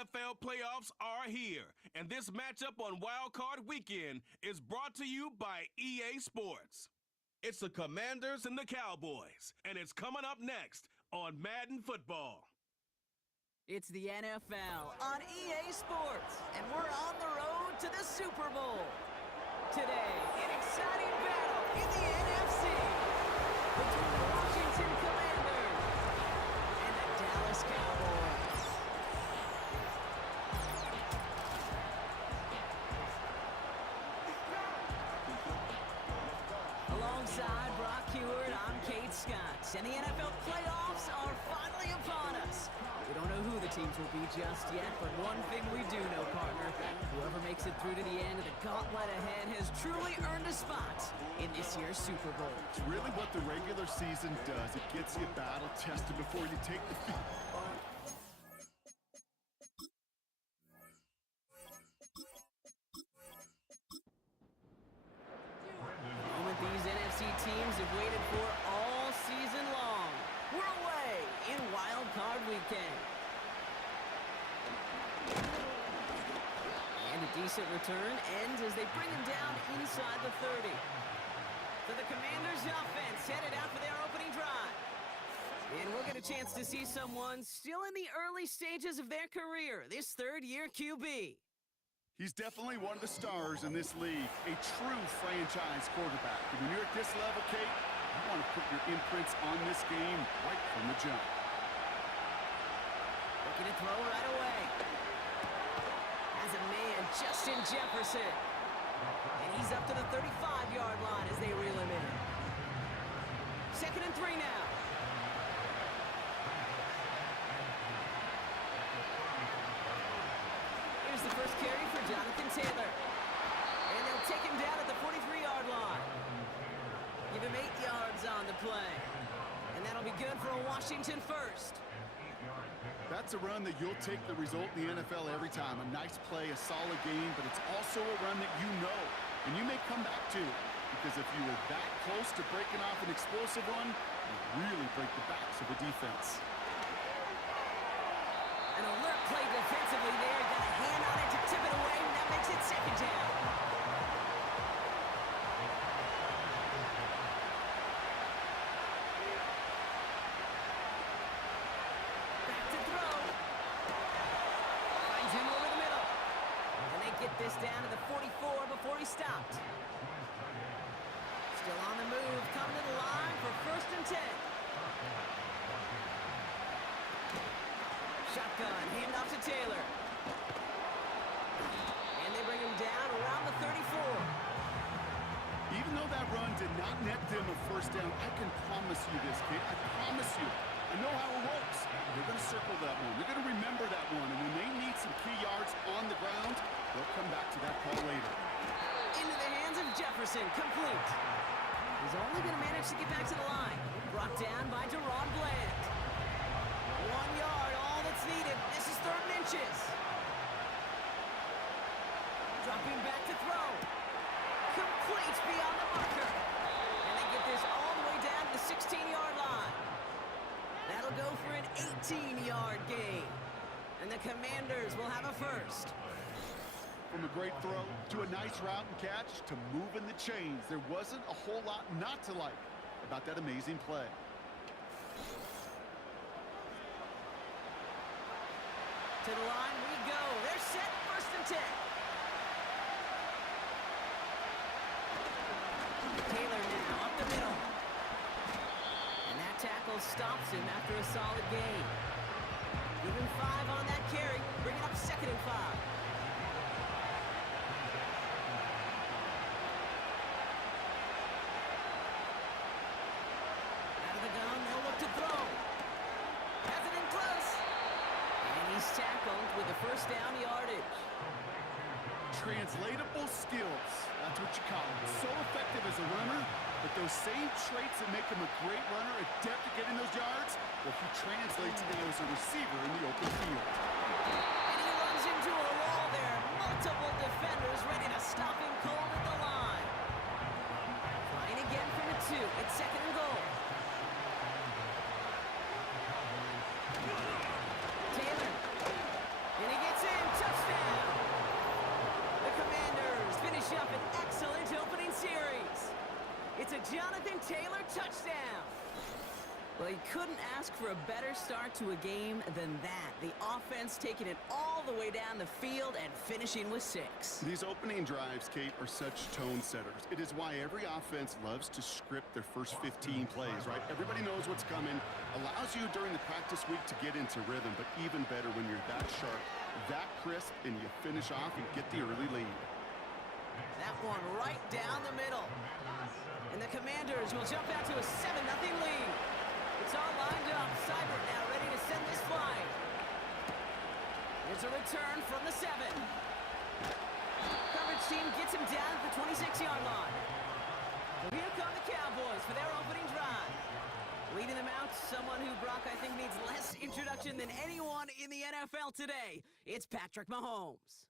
NFL playoffs are here, and this matchup on Wild Card Weekend is brought to you by EA Sports. It's the Commanders and the Cowboys, and it's coming up next on Madden Football. It's the NFL on EA Sports, and we're on the road to the Super Bowl. Today, an exciting battle in the NFC between the Washington Commanders and the Dallas Cowboys. Alongside Brock Heward, I'm Kate Scott, and the NFL playoffs are finally upon us. We don't know who the teams will be just yet, but one thing we do know, partner, whoever makes it through to the end of the gauntlet ahead has truly earned a spot in this year's Super Bowl. It's really what the regular season does. It gets you battle-tested before you take the field. These NFC teams have waited for all season long. We're away in Wild Card Weekend. And a decent return ends as they bring him down inside the 30. So the Commanders' offense headed out for their opening drive. And we'll get a chance to see someone still in the early stages of their career, this third-year QB. He's definitely one of the stars in this league, a true franchise quarterback. And when you're at this level, Kate, you want to put your imprints on this game right from the jump. Looking to throw right away. As a man, Justin Jefferson. And he's up to the 35-yard line as they reel him in. 2nd and 3 now. Here's the first carry for Jonathan Taylor. And they'll take him down at the 43-yard line. Give him 8 yards on the play. And that'll be good for a Washington first. That's a run that you'll take the result in the NFL every time. A nice play, a solid game, but it's also a run that you know, and you may come back to it. Because if you were that close to breaking off an explosive one, you really break the backs of the defense. An alert play defensively there. Got a hand on it to tip it away, and that makes it 2nd down. Back to throw. Finds him over the middle. And they get this down to the 44 before he stopped. Still on the move, coming to the line for 1st and 10. Shotgun, hand off to Taylor. And they bring him down around the 34. Even though that run did not net them a first down, I can promise you this, kid. I promise you. I know how it works. They're going to circle that one. They're going to remember that one. And when they need some key yards on the ground, they'll come back to that call later. Into the hands of Jefferson, complete. He's only going to manage to get back to the line. Brought down by Deron Bland. 1 yard, all that's needed. This is 3rd and inches. Dropping back to throw. Complete beyond the marker. And they get this all the way down to the 16-yard line. That'll go for an 18-yard gain. And the Commanders will have a first. From a great throw to a nice route and catch to moving the chains, there wasn't a whole lot not to like about that amazing play. To the line we go. They're set, 1st and 10. Taylor now up the middle. And that tackle stops him after a solid gain. Give him 5 on that carry. Bring it up 2nd and 5. Out of the gun, they'll look to throw. Has it in close. He's tackled with a 1st down yardage. Translatable skills. That's what you call him. So effective as a runner, but those same traits that make him a great runner, adept at getting those yards, well, he translates now as a receiver in the open field. And he runs into a wall there. Multiple defenders ready to stop him cold at the line. Trying again from the 2. It's 2nd and goal. Taylor. And he gets Taylor, touchdown. Well, you couldn't ask for a better start to a game than that. The offense taking it all the way down the field and finishing with 6. These opening drives, Kate, are such tone setters. It is why every offense loves to script their first 15 plays, right? Everybody knows what's coming. Allows you during the practice week to get into rhythm, but even better when you're that sharp, that crisp, and you finish off and get the early lead. That one right down the middle. And the Commanders will jump out to a 7-0 lead. It's all lined up. Seibert now ready to send this flying. Here's a return from the 7. Coverage team gets him down at the 26-yard line. So here come the Cowboys for their opening drive. Leading them out, someone who, Brock, I think needs less introduction than anyone in the NFL today. It's Patrick Mahomes.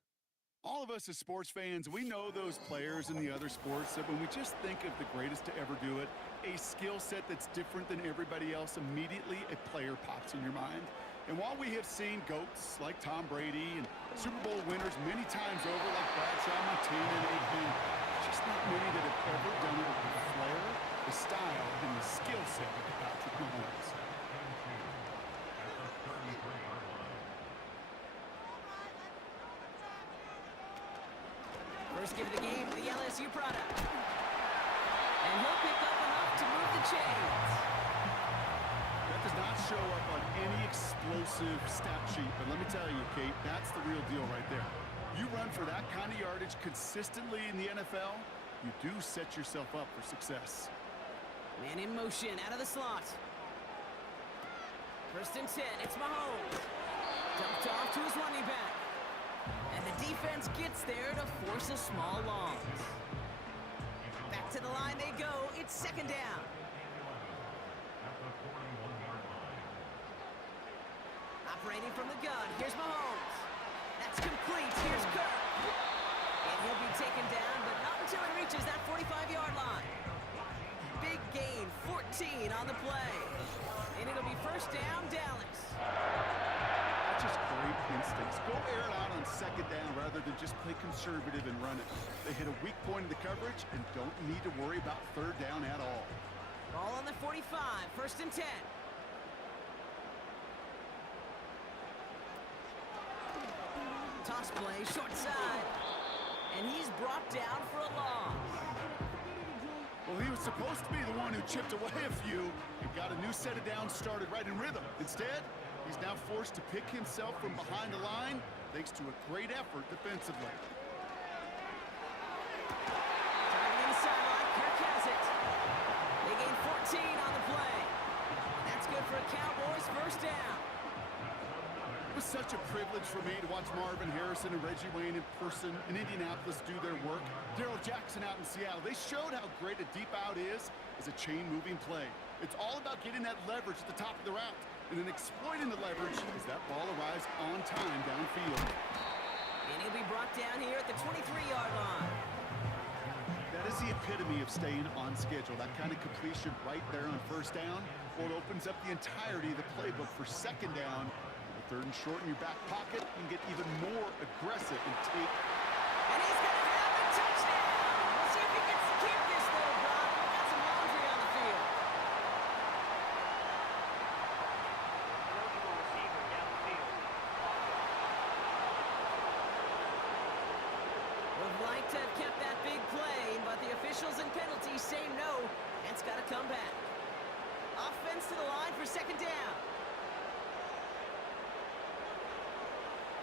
All of us as sports fans, we know those players in the other sports that when we just think of the greatest to ever do it, a skill set that's different than everybody else, immediately a player pops in your mind. And while we have seen GOATs like Tom Brady and Super Bowl winners many times over like Bradshaw, Montana, and AP, just not many that have ever done it with the flair, the style, and the skill set of Patrick Mahomes. First give of the game to the LSU product. And he'll pick up enough to move the chains. That does not show up on any explosive stat sheet, but let me tell you, Kate, that's the real deal right there. You run for that kind of yardage consistently in the NFL, you do set yourself up for success. Man in motion out of the slot. First and 10, it's Mahomes. Dumped off to his running back. And the defense gets there to force a small loss. Back to the line they go. It's second down. Operating from the gun. Here's Mahomes. That's complete. Here's Kirk. And he'll be taken down, but not until he reaches that 45-yard line. Big gain, 14 on the play. And it'll be first down, Dallas. Just great instincts. Go air it out on second down rather than just play conservative and run it. They hit a weak point in the coverage and don't need to worry about third down at all. Ball on the 45, first and 10. Toss play, short side. And he's brought down for a loss. Well, he was supposed to be the one who chipped away a few and got a new set of downs started right in rhythm. Instead, he's now forced to pick himself from behind the line thanks to a great effort defensively. Targeting the sideline, Kirk has it. They gain 14 on the play. That's good for a Cowboys first down. It was such a privilege for me to watch Marvin Harrison and Reggie Wayne in person in Indianapolis do their work. Darrell Jackson out in Seattle. They showed how great a deep out is as a chain-moving play. It's all about getting that leverage at the top of the route and then exploiting the leverage as that ball arrives on time downfield. And he'll be brought down here at the 23-yard line. That is the epitome of staying on schedule. That kind of completion right there on first down. Well, it opens up the entirety of the playbook for second down. Third and short in your back pocket, you can get even more aggressive and take. And he's going to have a touchdown. We'll see if he gets to keep this, though, Brock. We've got some laundry on the field. Would like to have kept that big play, but the officials and penalties say no, and it's got to come back. Offense to the line for second down.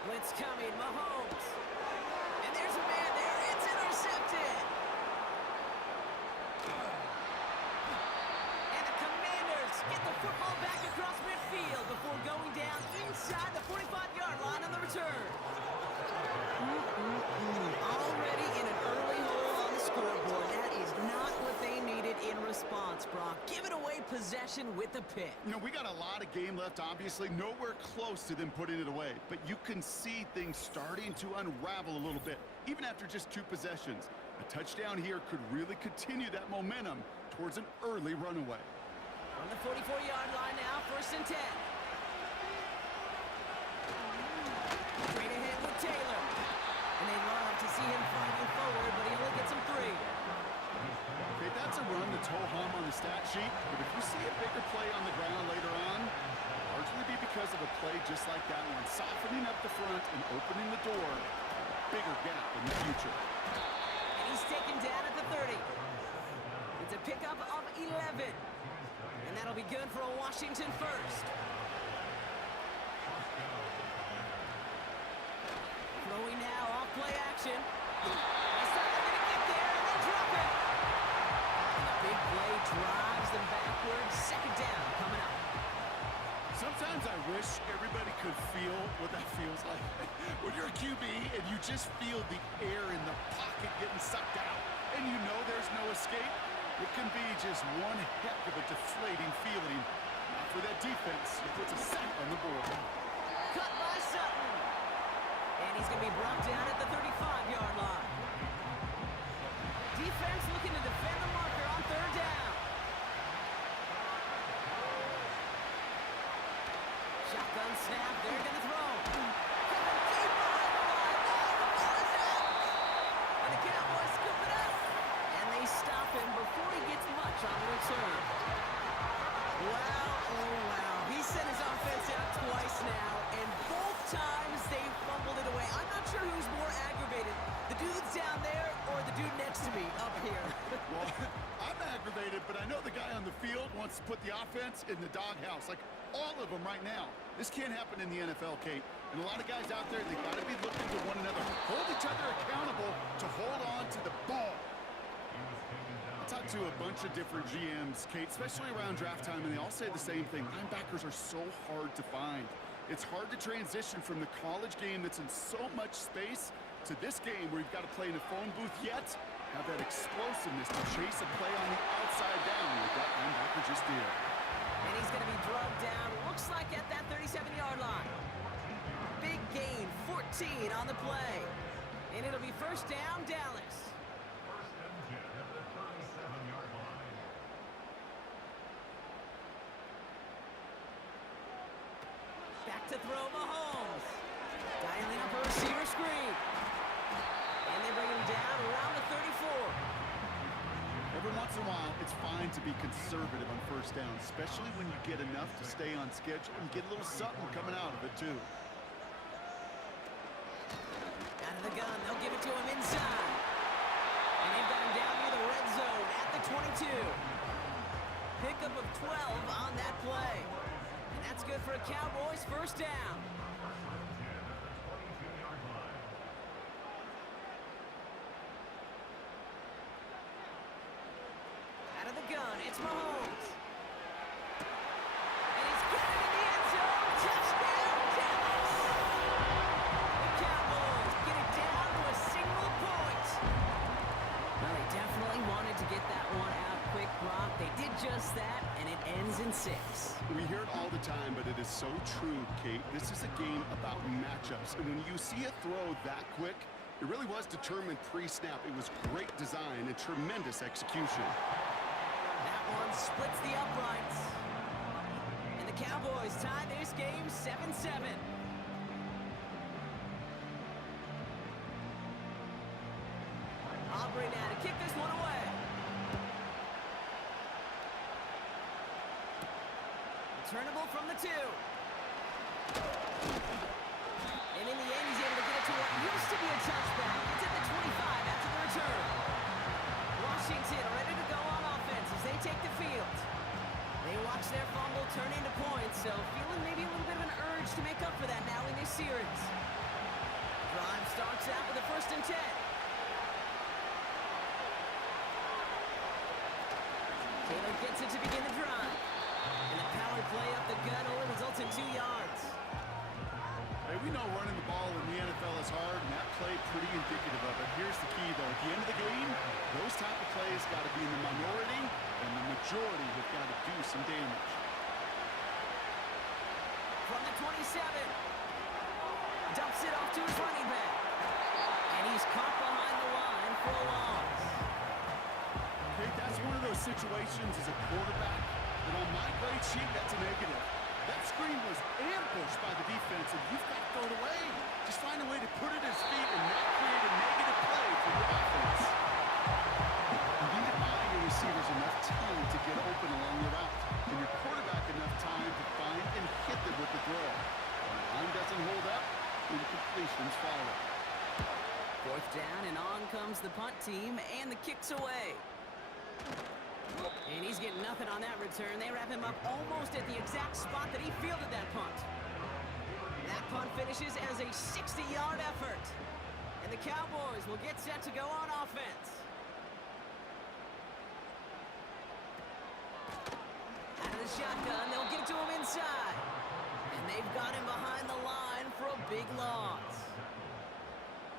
Blitz coming, Mahomes. And there's a man there. It's intercepted. And the Commanders get the football back across midfield before going down inside the 45-yard line on the return. Already in an early hole on the scoreboard. That is not what they needed in response, Brock. Giving away possession with the pick. You know, we got a lot of game left, obviously. Nowhere close to them putting it away. But you can see things starting to unravel a little bit, even after just 2 possessions. A touchdown here could really continue that momentum towards an early runaway. On the 44-yard line now, first and 10. Straight ahead with Taylor. And they love to see him fighting forward, but he only gets him 3. Okay, that that's a run that's ho-hum on the stat sheet, but if you see a bigger play on the ground later on, it'll largely be because of a play just like that one, softening up the front and opening the door, bigger gap in the future. And he's taken down at the 30. It's a pickup of 11. And that'll be good for a Washington first. Throwing now, off play action. It's not going to get there, and they drop it. And the big play drives them backwards. Second down coming up. Sometimes I wish everybody could feel what that feels like. When you're a QB and you just feel the air in the pocket getting sucked out, and you know there's no escape, it can be just one heck of a deflating feeling. For that defense, it puts a sack on the board. Cut by Sutton. And he's going to be brought down at the 35-yard line. Defense looking to defend the marker on third down. Shotgun snap, they're going to throw. And the Cowboys scoop it up. And they stop him before he gets much on the return. Wow, oh wow. He sent his offense out twice now, and both times they fumbled it away. I'm not sure who's more aggravated, the dudes down there or the dude next to me up here. Well, I'm aggravated, but I know the guy on the field wants to put the offense in the doghouse, like all of them right now. This can't happen in the NFL, Kate. And a lot of guys out there, they got to be looking to one another, hold each other accountable to hold on to the ball. I talked to a bunch of different GMs, Kate, especially around draft time, and they all say the same thing. Linebackers are so hard to find. It's hard to transition from the college game that's in so much space to this game where you've got to play in a phone booth, yet have that explosiveness to chase a play on the outside down like that linebacker just did. And he's going to be drugged down, looks like at that 37-yard line. Big gain, 14 on the play. And it'll be first down, Dallas. Back to throw Mahomes. Dialing up a receiver screen. And they bring him down around the 34. Every once in a while, it's fine to be conservative on first down, especially when you get enough to stay on schedule and get a little something coming out of it, too. Out of the gun, they'll give it to him inside. And they've got him down near the red zone at the 22. Pickup of 12 on that play. And that's good for a Cowboys first down. Out of the gun, it's Mahomes. And he's got it in the end zone. Touchdown, Dallas! The Cowboys get it down to a single point. Well, they definitely wanted to get that one out quick, Brock. They did just that, and it ends in 6. We hear it all the time, but it is so true, Kate. This is a game about matchups. And when you see a throw that quick, it really was determined pre-snap. It was great design and tremendous execution. That one splits the uprights. And the Cowboys tie this game 7-7. Aubrey now to kick this one away. Returnable from the 2. And in the end, he's able to get it to what used to be a touchback. It's at the 25 after the return. Washington ready to go on offense as they take the field. They watch their fumble turn into points, so feeling maybe a little bit of an urge to make up for that now in this series. Drive starts out with a 1st and 10. Taylor gets it to begin the drive. And the power play up the gut only results in 2 yards. Hey, we know running the ball in the NFL is hard, and that play pretty indicative of it. Here's the key, though. At the end of the game, those type of plays got to be in the minority, and the majority have got to do some damage. From the 27. Dumps it off to his running back. And he's caught behind the line for a loss. Okay, that's one of those situations as a quarterback, and on my grade sheet, that's a negative. That screen was ambushed by the defense, and you've got to throw it away. Just find a way to put it at his feet and not create a negative play for your offense. You need to buy your receivers down, and on comes the punt team, and the kick's away. And he's getting nothing on that return. They wrap him up almost at the exact spot that he fielded that punt. That punt finishes as a 60-yard effort. And the Cowboys will get set to go on offense. Out of the shotgun, they'll get to him inside. And they've got him behind the line for a big loss.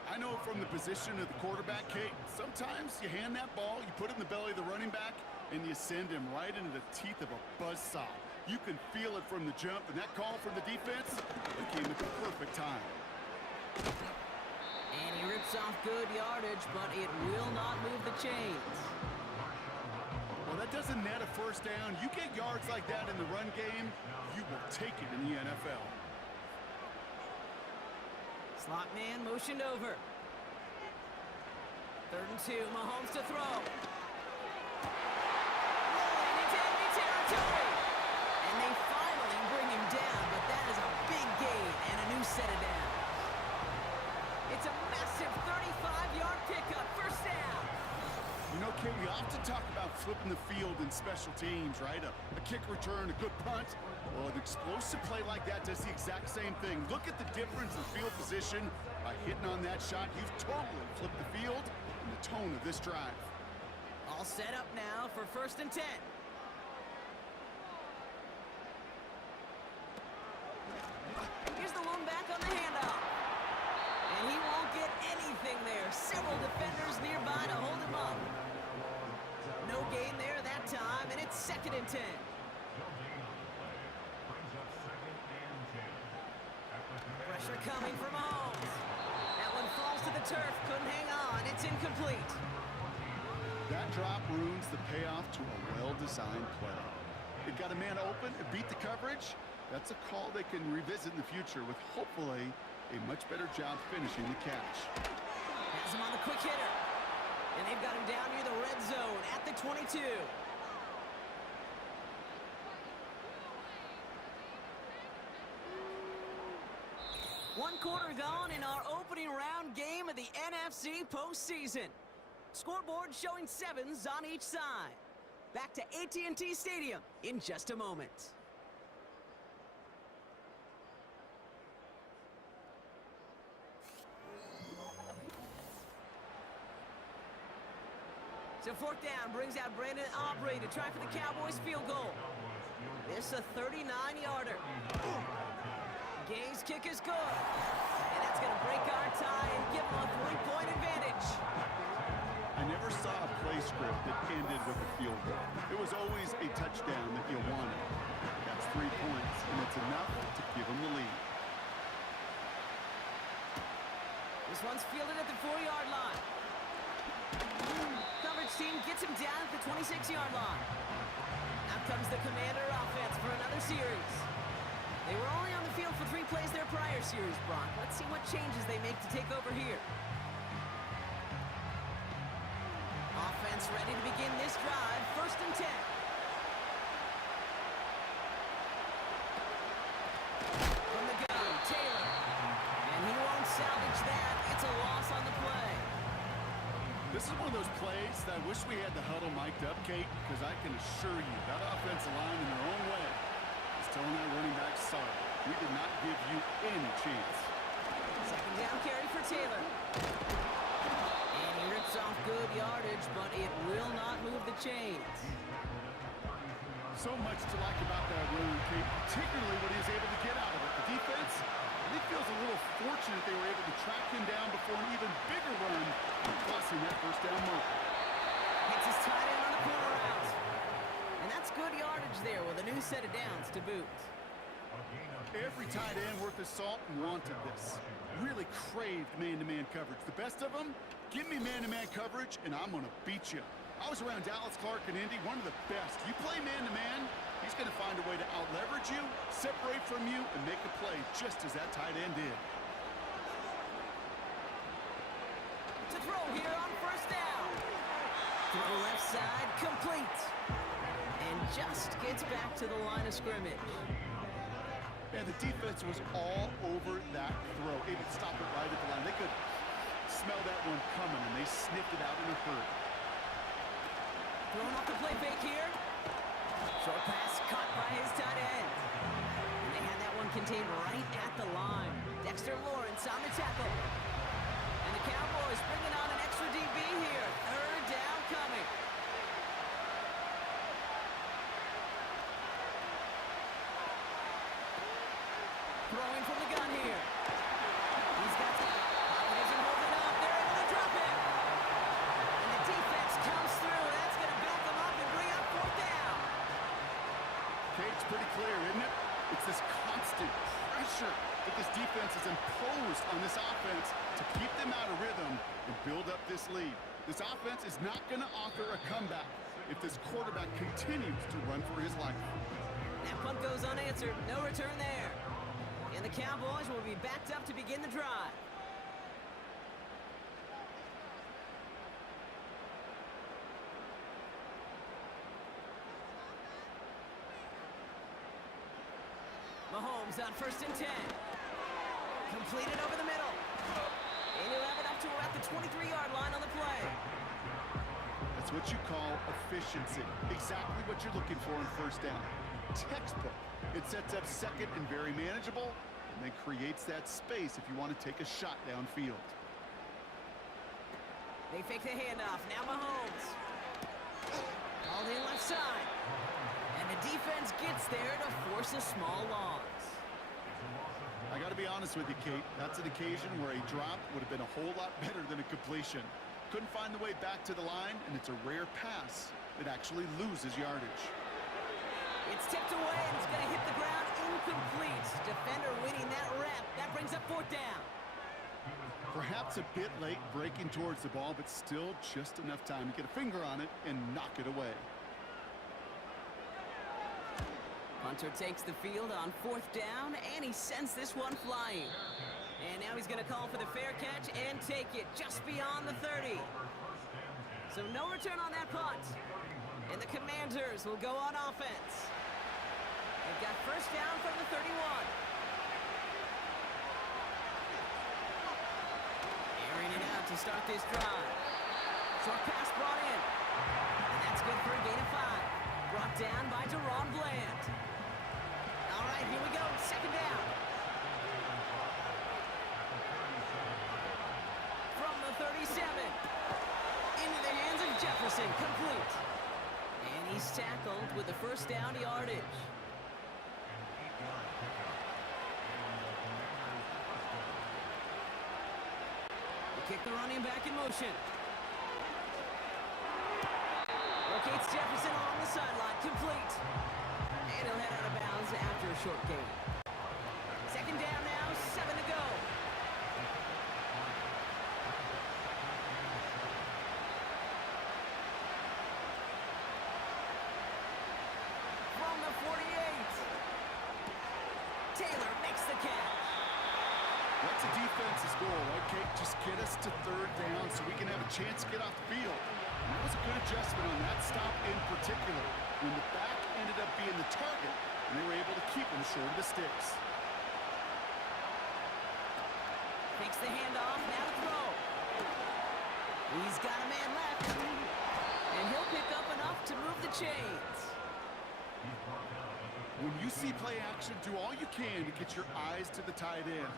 I know from the position of the quarterback, Kate, sometimes you hand that ball, you put it in the belly of the running back, and you send him right into the teeth of a buzzsaw. You can feel it from the jump, and that call from the defense, it came at the perfect time. And he rips off good yardage, but it will not move the chains. Well, that doesn't net a first down. You get yards like that in the run game, you will take it in the NFL. Slot man motioned over. 3rd and 2, Mahomes to throw. Rolling into enemy territory. And they finally bring him down, but that is a big gain and a new set of downs. It's a massive 35-yard pickup, first down. You know, Kate, we often talk about flipping the field in special teams, right? A kick return, a good punt. Well, an explosive play like that does the exact same thing. Look at the difference in field position. By hitting on that shot, you've totally flipped the field and the tone of this drive. All set up now for 1st and 10. Here's the lone back on the handoff. And he won't get anything there. Several defenders nearby to hold him up. No gain there that time, and it's 2nd and 10. Pressure coming from Mahomes. That one falls to the turf. Couldn't hang on. It's incomplete. That drop ruins the payoff to a well-designed play. It got a man open, it beat the coverage. That's a call they can revisit in the future with hopefully a much better job finishing the catch. Has him on the quick hitter. And they've got him down near the red zone at the 22. One quarter gone in our opening round game of the NFC postseason. Scoreboard showing 7s on each side. Back to AT&T Stadium in just a moment. So 4th down brings out Brandon Aubrey to try for the Cowboys field goal. This a 39-yarder. Gay's kick is good. And that's going to break our tie and give them a 3-point advantage. I never saw a play script that ended with a field goal. It was always a touchdown that you wanted. That's 3 points, and it's enough to give them the lead. This one's fielded at the 4-yard line. Coverage team gets him down at the 26-yard line. Now comes the Commander offense for another series. They were only on the field for 3 plays their prior series, Brock. Let's see what changes they make to take over here. Offense ready to begin this drive. 1st and 10. From the gun, Taylor. And he won't salvage that. It's a loss on the play. This is one of those plays that I wish we had the huddle mic'd up, Kate, because I can assure you that offensive line in their own way is telling that running back, sorry, we did not give you any chance. 2nd down carry for Taylor. And he rips off good yardage, but it will not move the chains. So much to like about that run, Kate, particularly what he was able to get out of it. The defense, I think, feels a little fortunate they were able to track him down before an even bigger run, crossing that 1st down marker. Hits his tight end on the corner route. And that's good yardage there with a new set of downs to boot. Every tight end worth his salt wanted this. Really craved man-to-man coverage. The best of them, give me man-to-man coverage, and I'm going to beat you. I was around Dallas Clark and Indy, one of the best. You play man-to-man, he's going to find a way to out-leverage you, separate from you, and make a play just as that tight end did. To throw here on 1st down. Throw left side, complete. And just gets back to the line of scrimmage. And the defense was all over that throw. Able to stop it right at the line. They could smell that one coming, and they sniffed it out in a hurry. Throwing off the play fake here. Short pass caught by his tight end. And they had that one contained right at the line. Dexter Lawrence on the tackle. And the Cowboys bringing on an extra DB here. Third down coming. Throwing from the gun here. He's got the pocket isn't holding up. They're able to drop it. And the defense comes through. That's going to build them up and bring up fourth down. Okay, it's pretty clear, isn't it? It's this constant pressure that this defense has imposed on this offense to keep them out of rhythm and build up this lead. This offense is not going to offer a comeback if this quarterback continues to run for his life. That punt goes unanswered. No return there. And the Cowboys will be backed up to begin the drive. Mahomes on 1st and 10. Completed over the middle. And he'll have it up to about the 23-yard line on the play. That's what you call efficiency. Exactly what you're looking for in first down. Textbook. It sets up second and very manageable, and then creates that space if you want to take a shot downfield. They fake the handoff. Now Mahomes. Called in left side. And the defense gets there to force a small loss. I got to be honest with you, Kate. That's an occasion where a drop would have been a whole lot better than a completion. Couldn't find the way back to the line, and it's a rare pass that actually loses yardage. It's tipped away, and it's going to hit the ground incomplete. Defender winning that rep. That brings up fourth down. Perhaps a bit late breaking towards the ball, but still just enough time to get a finger on it and knock it away. Hunter takes the field on fourth down, and he sends this one flying. And now he's going to call for the fair catch and take it just beyond the 30. So no return on that punt. And the Commanders will go on offense. They've got first down from the 31. Airing it out to start this drive. Short pass brought in. And that's good for a gain of 5. Brought down by Deron Bland. All right, here we go. Second down. From the 37. Into the hands of Jefferson. Complete. And he's tackled with the first down yardage. They kick the running back in motion. Locates Jefferson along the sideline. Complete. And he'll head out of bounds after a short gain. Second down now, 7 to go. From the 48. Taylor makes the catch. What's a defense's goal, right, Kate? Just get us to third down so we can have a chance to get off the field. And that was a good adjustment on that stop in particular, when the back ended up being the target, and they were able to keep him short of the sticks. Takes the handoff, now to throw. He's got a man left. And he'll pick up enough to move the chains. When you see play action, do all you can to get your eyes to the tight end,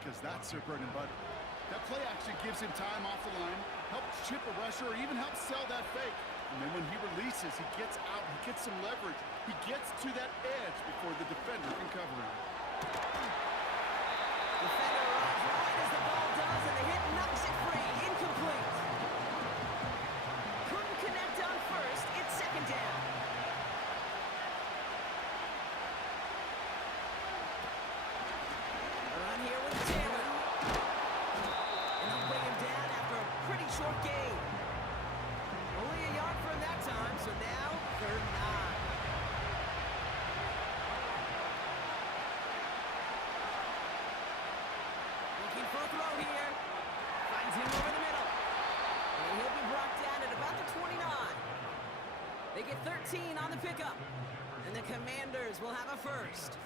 because that's their bread and butter. That play action gives him time off the line, helps chip a rusher, or even helps sell that fake. And then when he releases, he gets out, he gets some leverage. He gets to that edge before the defender can cover him. Defender runs right as the ball does, and the hit knocks it free. Incomplete. Couldn't connect on first. It's second down. Run here with Taylor. And they'll bring him down after a pretty short gain. Only a yard for him that time, so now third and 9. Looking for a throw here. Finds him over the middle. And he'll be brought down at about the 29. They get 13 on the pickup. And the Commanders will have a first.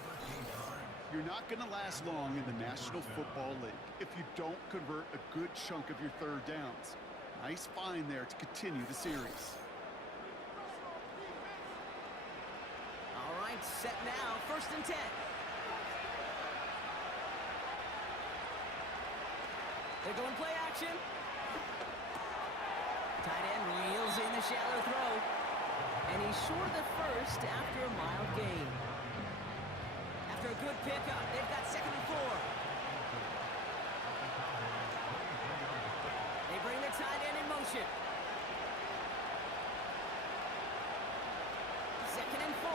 You're not going to last long in the National Football League if you don't convert a good chunk of your third downs. Nice find there to continue the series. All right, set now, 1st and 10. They're going play action. Tight end reels in the shallow throw. And he's short of the first after a mild gain. After a good pickup, they've got 2nd and 4. They bring the tight end in motion. 2nd and 4.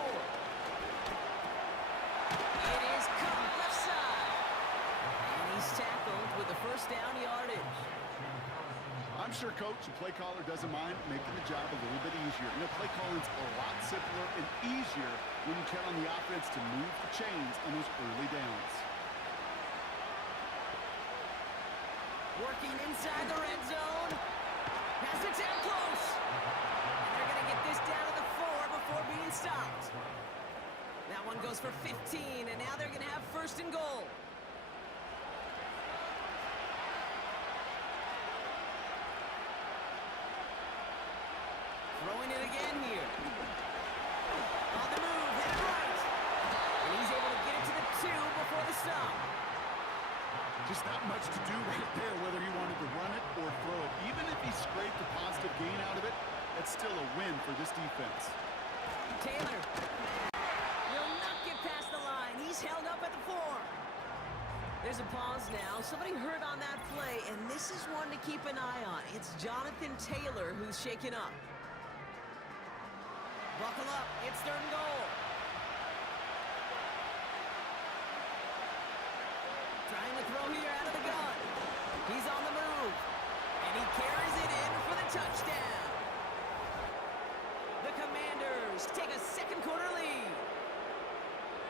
It is caught left side. And he's tackled with the 1st down yardage. I'm sure coach and play caller doesn't mind making the job a little bit easier. You know, play calling's a lot simpler and easier when you count on the offense to move the chains on those early downs. Working inside the red zone. Pass it down close. And they're going to get this down to the 4 before being stopped. That one goes for 15, and now they're going to have 1st and goal. Throwing it again here. On the move, headed right. And he's able to get it to the 2 before the stop. Just not much to do right there, whether he wanted to run it or throw it. Even if he scraped a positive gain out of it, that's still a win for this defense. Taylor will not get past the line. He's held up at the 4. There's a pause now. Somebody hurt on that play, and this is one to keep an eye on. It's Jonathan Taylor who's shaken up. Buckle up. It's 3rd and goal. Trying to throw here out of the gun. He's on the move. And he carries it in for the touchdown. The Commanders take a 2nd quarter lead.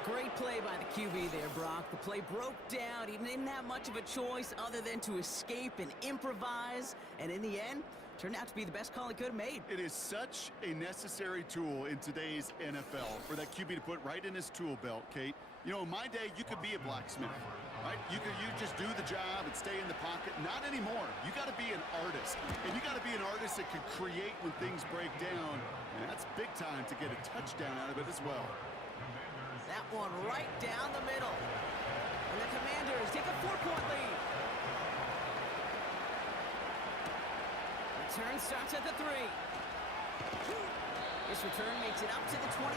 Great play by the QB there, Brock. The play broke down. He didn't have much of a choice other than to escape and improvise. And in the end, turned out to be the best call he could have made. It is such a necessary tool in today's NFL for that QB to put right in his tool belt, Kate. You know, in my day, you could be a blacksmith, right? You just do the job and stay in the pocket. Not anymore. You got to be an artist. And you got to be an artist that can create when things break down. And that's big time to get a touchdown out of it as well. That one right down the middle. And the Commanders take a 4-point lead. Return starts at the 3. This return makes it up to the 25.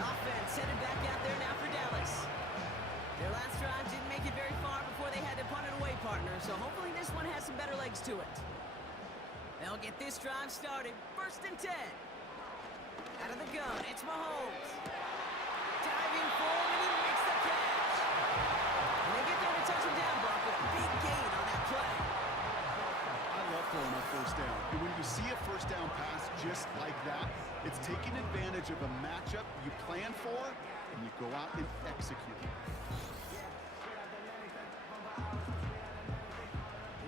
Offense headed back out there now for Dallas. Their last drive didn't make it very far before they had to punt it away, partner, so hopefully this one has some better legs to it. They'll get this drive started. 1st and 10. Out of the gun, it's Mahomes. Diving forward, and he makes the catch. And they get there to touch him down, Brock, with a big gain on that play. I love throwing on 1st down. And when you see a 1st down pass just like that, it's taking advantage of a matchup you plan for, and you go out and execute.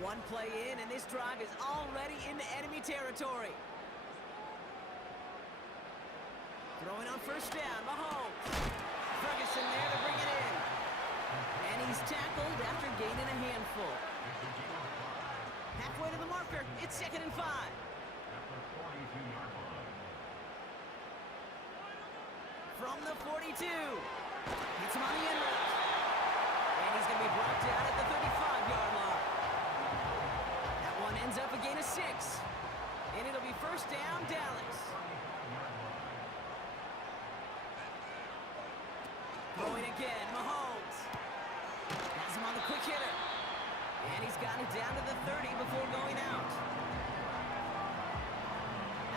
One play in, and this drive is already into enemy territory. Throwing on 1st down, Mahomes. Ferguson there to bring it in. And he's tackled after gaining a handful. Halfway to the marker, it's 2nd and 5. From the 42. Hits him on the end route. And he's going to be brought down at the 35-yard line. That one ends up a gain of 6. And it'll be 1st down, Dallas. Throwing again, Mahomes. Has him on the quick hitter. And he's got it down to the 30 before going out.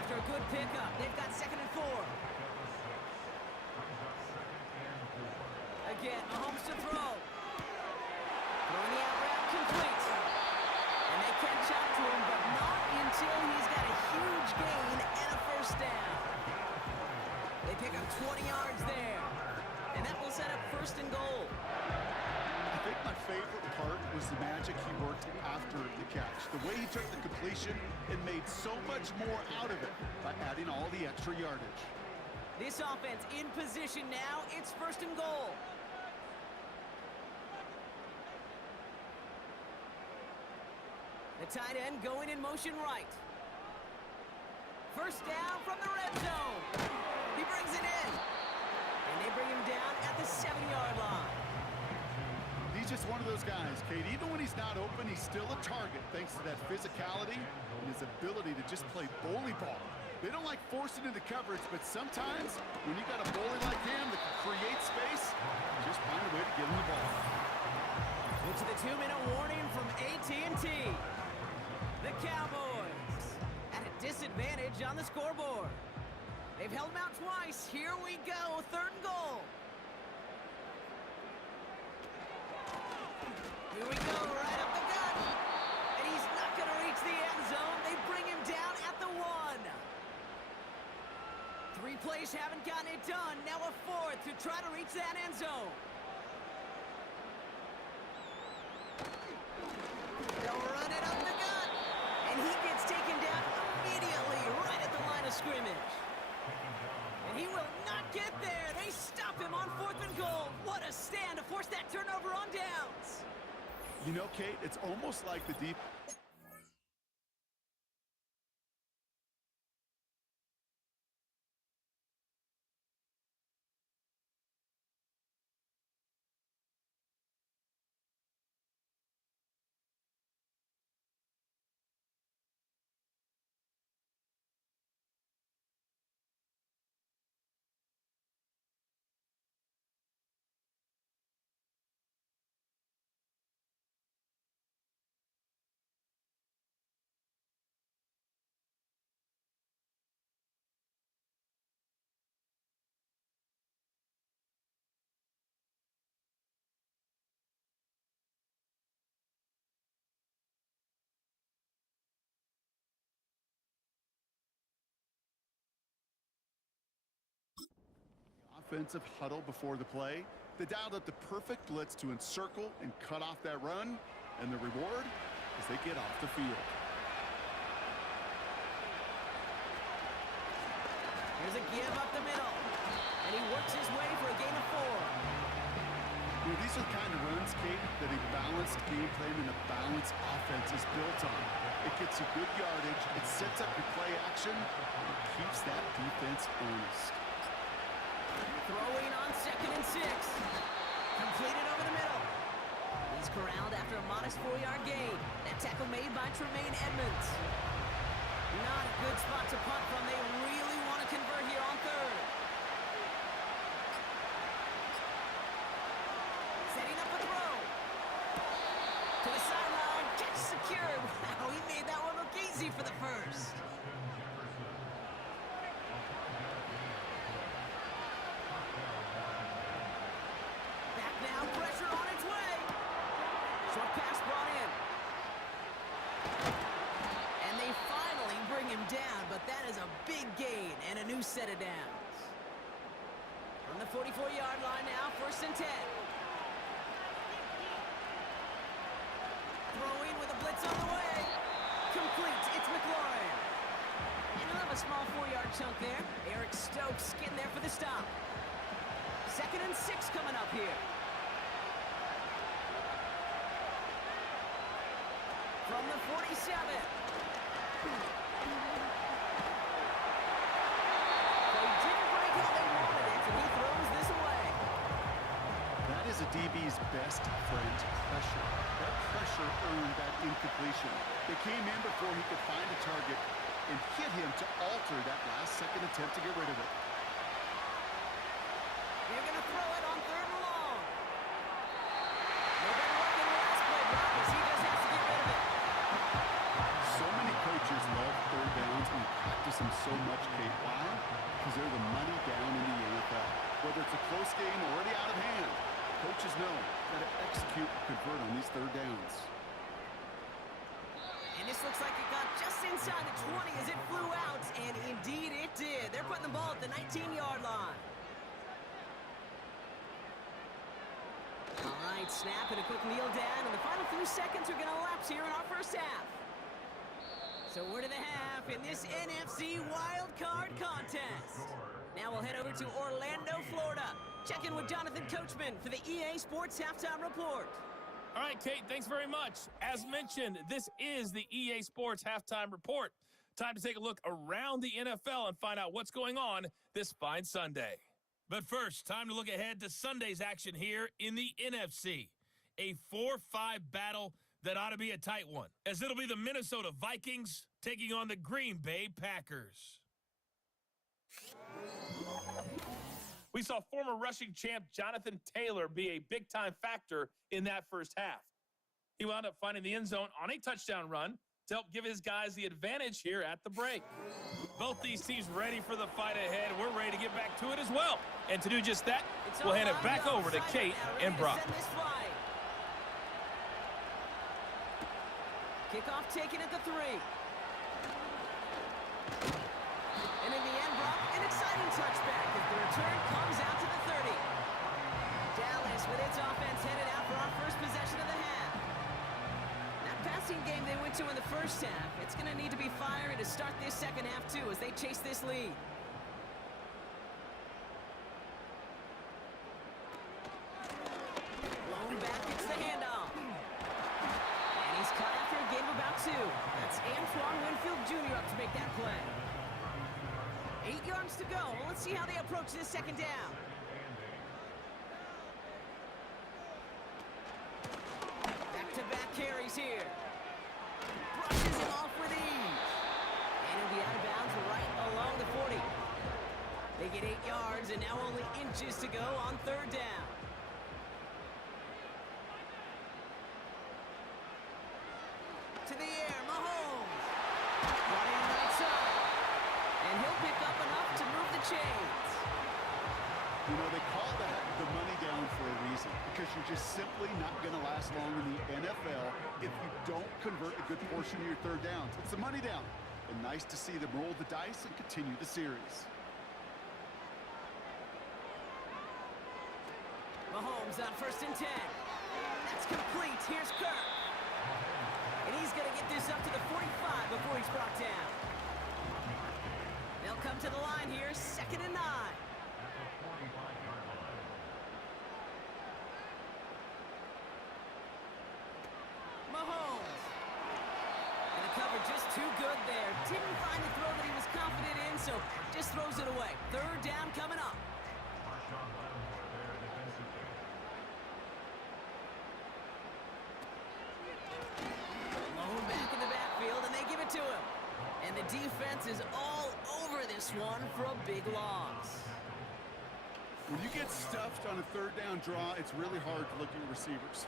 After a good pickup, they've got 2nd and 4. Again, Mahomes to throw. Throwing the out route complete. And they catch up to him, but not until he's got a huge gain and a 1st down. They pick up 20 yards there. And that will set up 1st and goal. I think my favorite part was the magic he worked after the catch. The way he took the completion and made so much more out of it by adding all the extra yardage. This offense in position now. It's 1st and goal. The tight end going in motion right. First down from the red zone. He brings it in. And they bring him down at the 7-yard line. He's just one of those guys, Kate. Even when he's not open, he's still a target thanks to that physicality and his ability to just play bully ball. They don't like forcing into coverage, but sometimes when you got a bully like him that can create space, just find a way to get him the ball. Into the 2-minute warning from AT&T. The Cowboys at a disadvantage on the scoreboard. They've held them out twice. Here we go, 3rd and goal. Here we go, right up the gut. And he's not going to reach the end zone. They bring him down at the 1. 3 plays haven't gotten it done. Now a 4th to try to reach that end zone. They'll run it up the gut. And he gets taken down immediately right at the line of scrimmage. And he will not get there. They stop him on 4th and goal. What a stand to force that turnover on downs. You know, Kate, it's almost like the deep... Offensive huddle before the play. They dialed up the perfect blitz to encircle and cut off that run, and the reward is they get off the field. Here's a give up the middle, and he works his way for a gain of 4. You know, these are the kind of runs, Kate, that a balanced game plan and a balanced offense is built on. It gets you good yardage, it sets up your play action, and it keeps that defense honest. Throwing on 2nd and 6. Completed over the middle. He's corralled after a modest 4-yard gain. That tackle made by Tremaine Edmonds. Not a good spot to punt from. They really want to convert here on 3rd. Setting up a throw. To the sideline. Catch secured. Wow, he made that one look easy for the first. Pressure on its way. Short pass brought in. And they finally bring him down, but that is a big gain and a new set of downs. From the 44-yard line now, 1st and 10. Throwing with a blitz on the way. Complete. It's McLaurin. And he'll have a small 4-yard chunk there. Eric Stokes getting there for the stop. 2nd and 6 coming up here. From the 47. They didn't break how they wanted it, and he throws this away. That is a DB's best friend, pressure. That pressure earned that incompletion. They came in before he could find a target and hit him to alter that last-second attempt to get rid of it. You're going to throw it on 3rd and long. They're going to work in the last play, Broncos. He just has to get rid of it. So many coaches love 3rd downs and practice them so much, Kate. Why? Because they're the money down in the NFL. Whether it's a close game or already out of hand, coaches know how to execute and convert on these 3rd downs. And this looks like it got just inside the 20 as it flew out, and indeed it did. They're putting the ball at the 19-yard line. All right, snap and a quick kneel down, and the final few seconds are going to lapse here in our first half. So we're to the half in this NFC Wild Card contest. Now we'll head over to Orlando, Florida. Check in with Jonathan Coachman for the EA Sports Halftime Report. All right, Kate, thanks very much. As mentioned, this is the EA Sports Halftime Report. Time to take a look around the NFL and find out what's going on this fine Sunday. But first, time to look ahead to Sunday's action here in the NFC. A 4-5 battle that ought to be a tight one, as it'll be the Minnesota Vikings taking on the Green Bay Packers. We saw former rushing champ Jonathan Taylor be a big-time factor in that first half. He wound up finding the end zone on a touchdown run to help give his guys the advantage here at the break. Both these teams ready for the fight ahead. We're ready to get back to it as well. And to do just that, we'll hand it back over to Kate and Brock. Kickoff taken at the 3. And in the end, Brock, an exciting touchback as the return comes out to the 30. Dallas with its offense headed out for our first possession of the half. That passing game they went to in the first half, it's going to need to be fiery to start this second half too as they chase this lead. Blown back, it's the handoff. And he's caught after a gain of about 2. That's Antoine Winfield Jr. up to make that play. 8 yards to go. Let's see how they approach this second down. Back-to-back carries here. Brushes him off with ease. And he'll be out of bounds right along the 40. They get 8 yards and now only inches to go on third down. To the air, Mahomes. Running right side. And he'll pick up enough to move the chains. You know, they call that the money down for a reason, because you're just simply not going to last long in the NFL if you don't convert a good portion of your third downs. It's the money down. And nice to see them roll the dice and continue the series. Mahomes on 1st and 10. That's complete. Here's Kirk. And he's going to get this up to the 45 before he's brought down. They'll come to the line here, 2nd and 9. Mahomes. And the cover just too good there. Didn't find the throw that he was confident in, so just throws it away. Third down coming up. Mahomes back in the backfield, and they give it to him. And the defense is all over this one for a big loss. When you get stuffed on a third down draw, it's really hard to look at your receivers.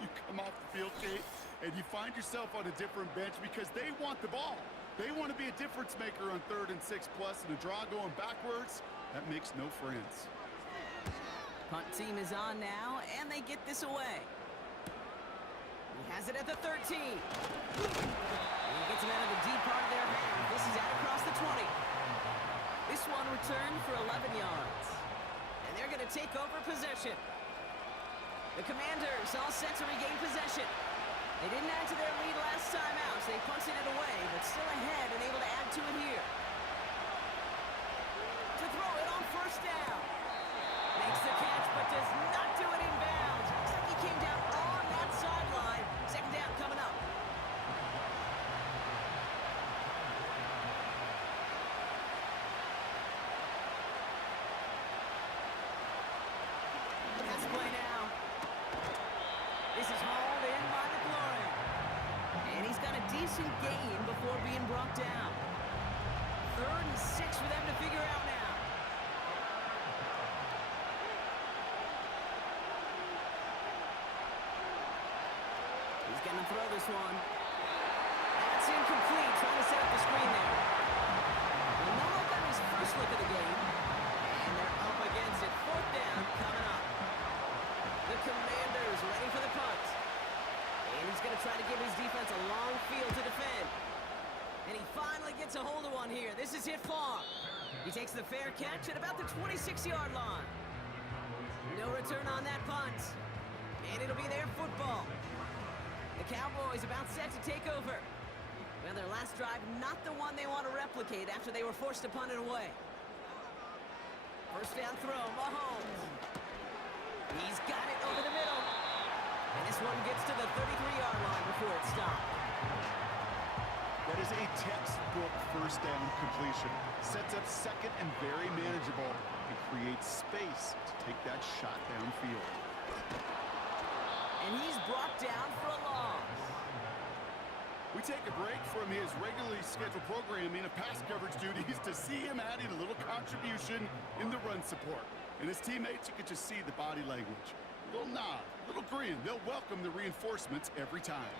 You come off the field, Kate, and you find yourself on a different bench because they want the ball. They want to be a difference maker on 3rd and 6+, and a draw going backwards, that makes no friends. Punt team is on now, and they get this away. He has it at the 13. He gets it out of the deep part of their hand. This is out across the 20. This one returned for 11 yards. And they're going to take over possession. The Commanders all set to regain possession. They didn't add to their lead last time out, so they punted it away, but still ahead and able to add to it here. To throw it on 1st down. Makes the catch, but does not do it in bounds. Looks like he came down on that sideline. 2nd down coming up. Pass play now. This is hauled in by McLaurin. And he's got a decent gain before being brought down. 3rd and 6 for them to figure out now. He's going to throw this one. That's incomplete. Trying to set up the screen there. Well, no one got his first look at the game. And they're up against it. 4th down coming up. The Commanders ready for the punt. And he's going to try to give his defense a long field to defend. And he finally gets a hold of one here. This is hit far. He takes the fair catch at about the 26-yard line. No return on that punt. And it'll be their football. The Cowboys about set to take over. Well, their last drive, not the one they want to replicate after they were forced to punt it away. 1st down throw, Mahomes. He's got it over the middle. And This one gets to the 33-yard line before it's stopped. That is a textbook first down completion. Sets up second and very manageable and creates space to take that shot downfield. And he's brought down for a loss. We take a break from his regularly scheduled programming of pass coverage duties to see him adding a little contribution in the run support. And his teammates, you can just see the body language. A little nod, a little grin. They'll welcome the reinforcements every time.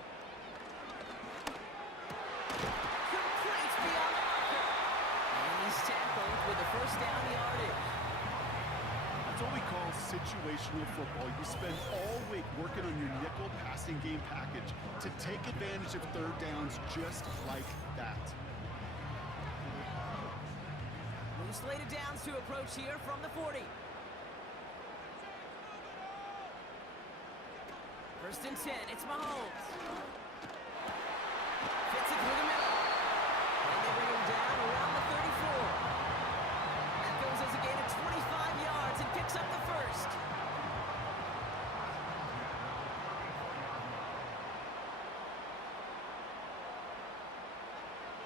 Completes beyond the marker. And he's tackled with the first down yardage. That's what we call situational football. You spend all week working on your nickel passing game package to take advantage of third downs just like that. New slated downs to approach here from the 40. First and 10, it's Mahomes. Fits it through the middle. And they bring him down around the 34. That goes as a gain of 25 yards and picks up the first.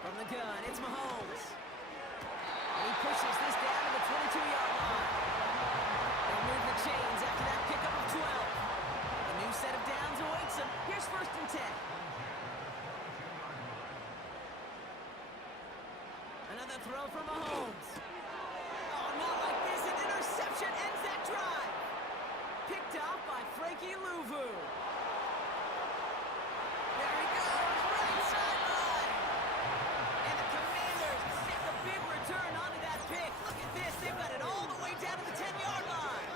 From the gun, it's Mahomes. And he pushes this down to the 22-yard line. They'll move the chains after that pickup of 12. A new set of downs awaits him. Here's first and 10. Another throw from Mahomes. Oh, not like this. An interception ends that drive. Picked off by Frankie Louvu. There he goes, right sideline. And the Commanders get the big return onto that pick. Look at this. They've got it all the way down to the 10-yard line.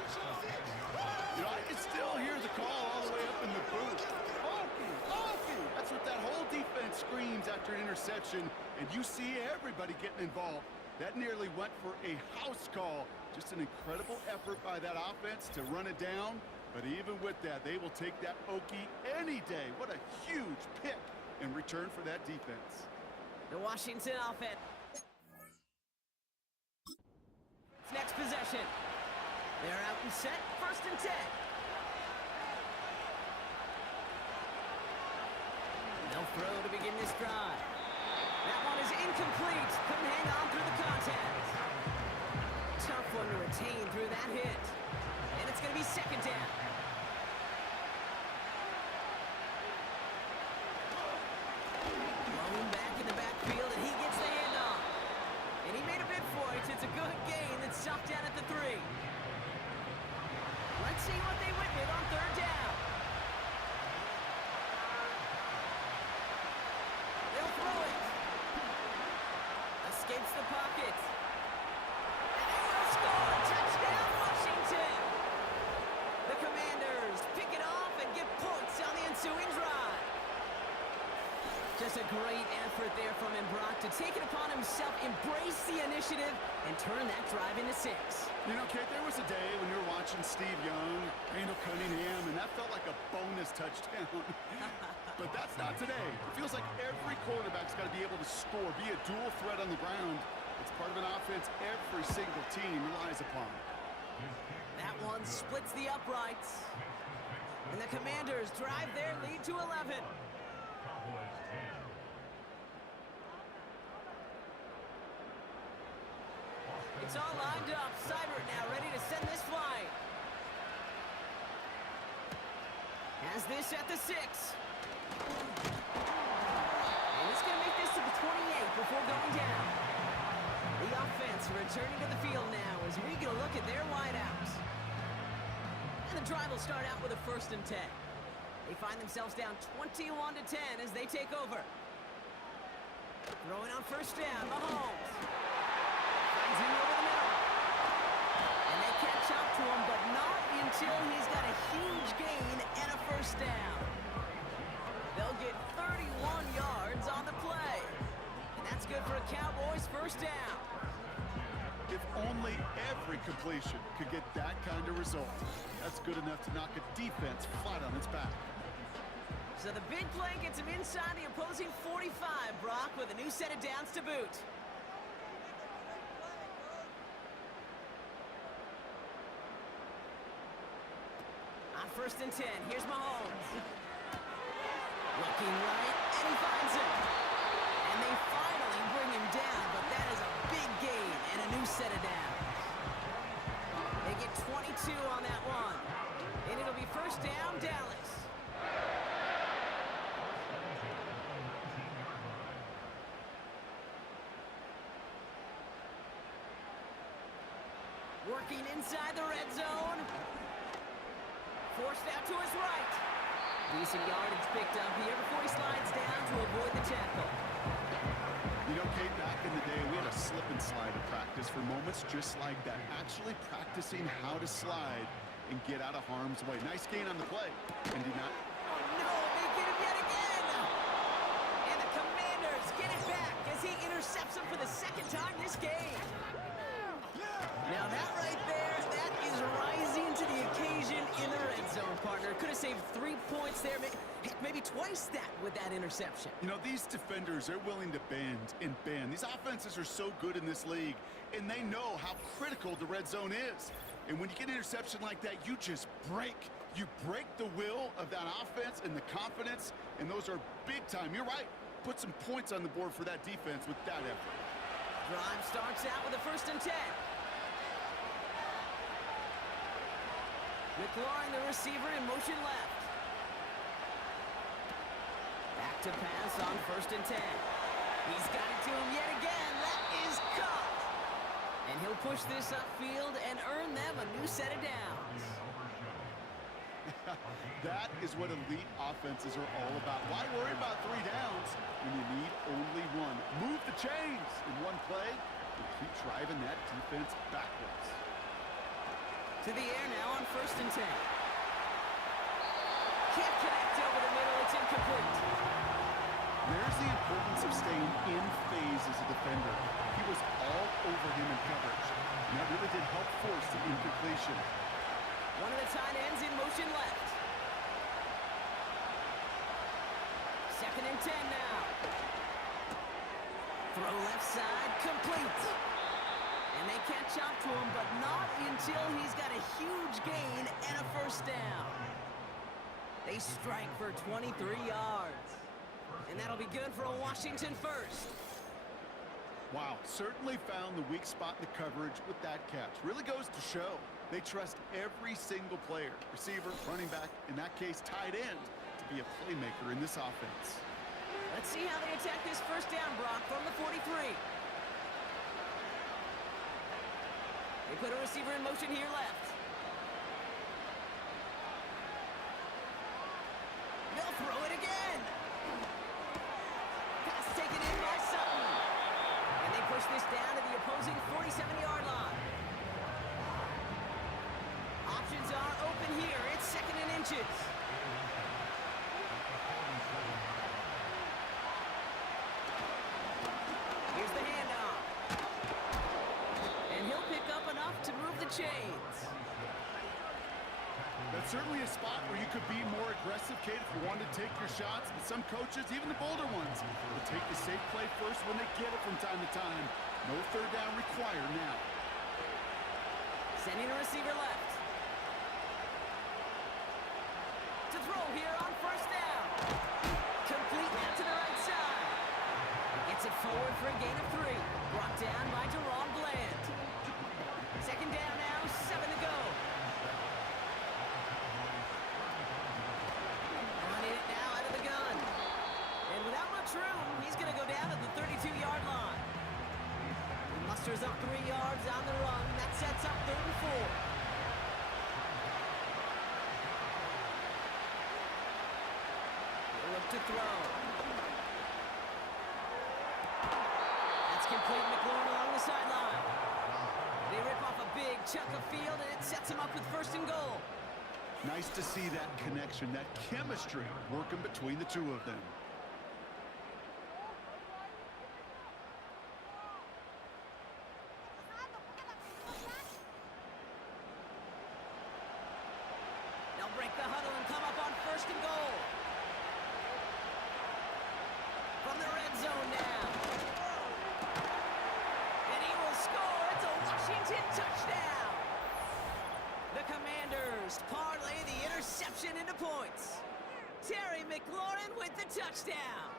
You know, I can still hear the call all the way up in the booth. Okey. That's what that whole defense screams after an interception, and you see everybody getting involved. That nearly went for a house call. Just an incredible effort by that offense to run it down. But even with that, they will take that Okie any day. What a huge pick in return for that defense. The Washington offense. Next possession. They're out and set. First and 10. They'll throw to begin this drive. That one is incomplete. Couldn't hang on through the contact. Tough one to retain through that hit. And it's going to be second down. Blown back in the backfield, and he gets the handoff. And he made a bid for it. It's a good gain that's stopped down at the 3. Let's see what they went with on third down. They'll throw it. Escapes the pocket. And they will score. Touchdown, Washington. The Commanders pick it off and get points on the ensuing drive. Just a great effort there from him, Brock, to take it upon himself, embrace the initiative, and turn that drive into 6. You know, Kate, there was a day when you were watching Steve Young, Randall Cunningham, and that felt like a bonus touchdown. But that's not today. It feels like every quarterback's got to be able to score, be a dual threat on the ground. It's part of an offense every single team relies upon. That one splits the uprights. And the Commanders drive their lead to 11. It's all lined up. Seibert now ready to send this flight. Has this at the 6. And it's going to make this to the 28 before going down. The offense returning to the field now as we get a look at their wideouts. And the drive will start out with a first and 10. They find themselves down 21-10 as they take over. Throwing on first down, Mahomes. Finds him over the middle. And they catch up to him, but not until he's got a huge gain and a first down. They'll get 31 yards on the play. And that's good for a Cowboys first down. If only every completion could get that kind of result. That's good enough to knock a defense flat on its back. So the big play gets him inside the opposing 45, Brock, with a new set of downs to boot. On first and 10, here's Mahomes. Working inside the red zone. Forced out to his right. Decent yardage picked up here before he slides down to avoid the tackle. You know, Kate, back in the day, we had a slip and slide in practice for moments just like that. Actually practicing how to slide and get out of harm's way. Nice gain on the play. And did not. Oh, no, they get him yet again. And the Commanders get it back as he intercepts him for the second time this game. Now that right there, that is rising to the occasion in the red zone, partner. Could have saved 3 points there, maybe twice that with that interception. You know, these defenders, they're willing to bend and bend. These offenses are so good in this league, and they know how critical the red zone is. And when you get an interception like that, you just break. You break the will of that offense and the confidence, and those are big time. You're right. Put some points on the board for that defense with that effort. Drive starts out with a 1st and 10. McLaurin, the receiver, in motion left. Back to pass on 1st and 10. He's got it to him yet again. That is caught. And he'll push this upfield and earn them a new set of downs. That is what elite offenses are all about. Why worry about 3 downs when you need only 1? Move the chains in one play and keep driving that defense backwards. To the air now on 1st and 10. Can't connect over the middle. It's incomplete. There's the importance of staying in phase as a defender. He was all over him in coverage, and that really did help force the incompletion. One of the tight ends in motion left. 2nd and 10 now. Throw left side, complete. And they catch up to him, but not until he's got a huge gain and a 1st down. They strike for 23 yards. And that'll be good for a Washington 1st. Wow, certainly found the weak spot in the coverage with that catch. Really goes to show they trust every single player, receiver, running back, in that case, tight end, to be a playmaker in this offense. Let's see how they attack this 1st down, Brock, from the 43. They put a receiver in motion here left. They'll throw it again. Pass taken in by Sutton. And they push this down to the opposing 47-yard line. Options are open here. It's 2nd and inches. Here's the handoff. And he'll pick up enough to move the chains. That's certainly a spot where you could be more aggressive, Kate, if you wanted to take your shots. But some coaches, even the bolder ones, will take the safe play first when they get it from time to time. No 3rd down required now. Sending a receiver left. To throw here on 1st down. Complete now to the right side. Gets it forward for a gain of 3. Brought down by Deron Bland. 2nd down now, 7 to go. Running it now out of the gun. And without much room, he's going to go down at the 32-yard line. He musters up 3 yards on the run. That sets up 3rd and 4. He'll look to throw. That's complete. McLaurin along the sideline. They rip off a big chunk of field, and it sets him up with 1st and goal. Nice to see that connection, that chemistry working between the two of them. They'll break the huddle and come up on 1st and goal. From the red zone now. And he will score. It's a Washington touchdown. The Commanders parlay the interception into points. Terry McLaurin with the touchdown.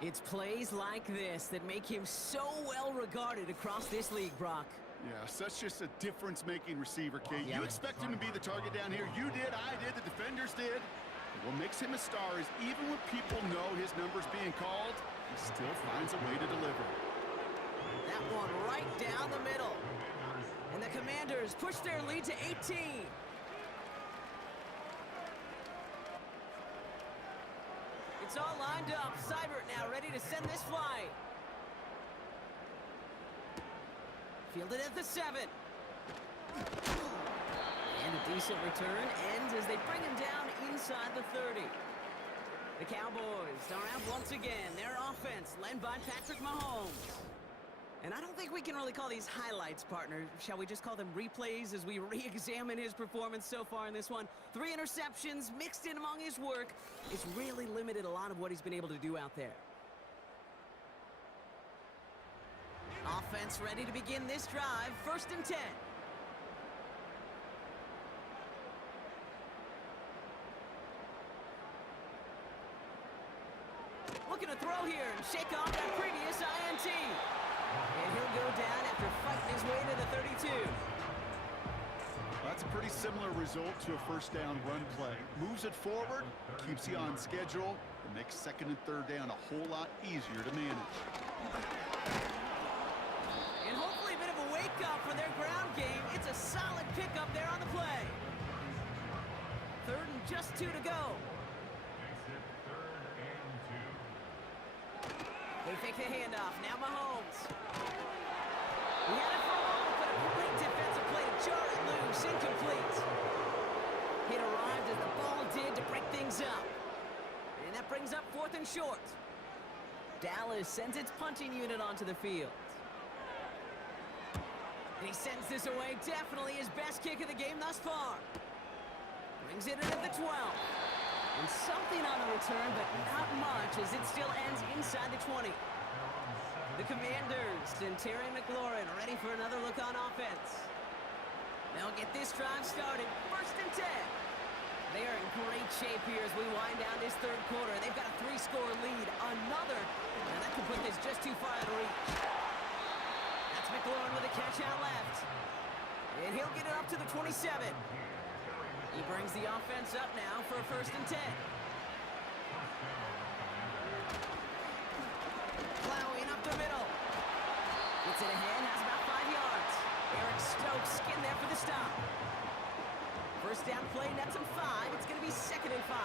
It's plays like this that make him so well regarded across this league, Brock. Yeah, such just a difference-making receiver, Kate. Yeah. You expect him to be the target down here. You did, I did, the defenders did. What makes him a star is even when people know his number's being called, he still finds a way to deliver. That one right down the middle. And And the Commanders push their lead to 18. It's all lined up. Seibert now ready to send this flight. Fielded at the 7. And a decent return ends as they bring him down inside the 30. The Cowboys are out once again. Their offense led by Patrick Mahomes. And I don't think we can really call these highlights, partner. Shall we just call them replays as we re-examine his performance so far in this one? 3 interceptions mixed in among his work. It's really limited a lot of what he's been able to do out there. Offense ready to begin this drive. 1st and 10. Looking to throw here and shake off that previous INT. And he'll go down after fighting his way to the 32. That's a pretty similar result to a 1st down run play. Moves it forward, keeps you on schedule, and makes 2nd and 3rd down a whole lot easier to manage. And hopefully a bit of a wake-up for their ground game. It's a solid pickup there on the play. 3rd and just 2 to go. They fake the handoff. Now Mahomes. He had it for a moment, but a great defensive play to jar it loose. Incomplete. It arrived as the ball did to break things up. And that brings up 4th and short. Dallas sends its punting unit onto the field. And he sends this away. Definitely his best kick of the game thus far. Brings it in at the 12. And something on the return, but not much, as it still ends inside the 20. The Commanders and Terry McLaurin are ready for another look on offense. They'll get this drive started. 1st and 10. They are in great shape here as we wind down this 3rd quarter. They've got a 3-score lead. Another, and that could put this just too far out of reach. That's McLaurin with a catch out left. And he'll get it up to the 27. He brings the offense up now for a 1st and 10. Plowing up the middle. Gets it ahead, has about 5 yards. Eric Stokes skinned there for the stop. 1st down play, nets him 5. It's going to be 2nd and 5.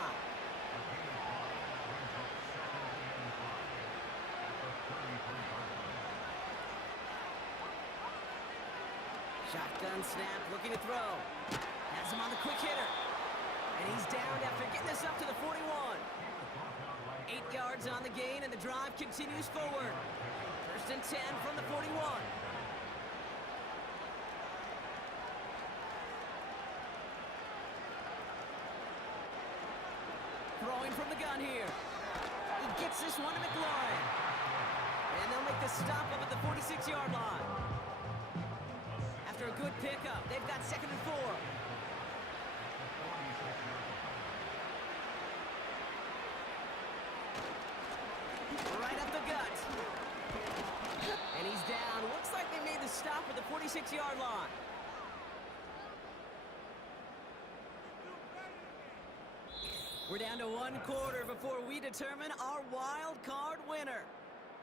Shotgun snap, looking to throw. Has him on the quick hitter. And he's down after getting this up to the 41. 8 yards on the gain, and the drive continues forward. 1st and 10 from the 41. Throwing from the gun here. He gets this one to McLaurin. And they'll make the stop up at the 46-yard line. After a good pickup, they've got 2nd and 4. Right up the gut. And he's down. Looks like they made the stop at the 46-yard line. We're down to 1 quarter before we determine our wild card winner.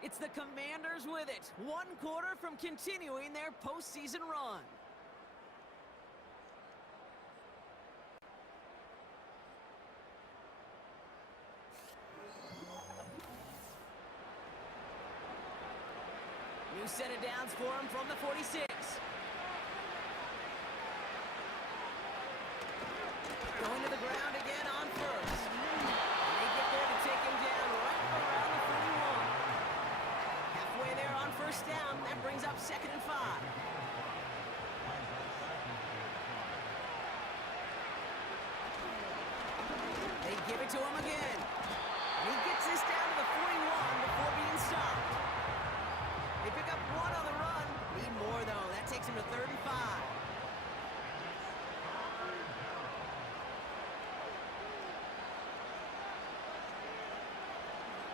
It's the Commanders with it. 1 quarter from continuing their postseason run. New set of downs for him from the 46. Going to the ground again on 1st. And they get there to take him down right around the 41. Halfway there on 1st down. That brings up 2nd and 5. They give it to him again. And he gets this down to the 41 before being stopped. They pick up 1 on the run. Need more, though. That takes him to 3rd and 5.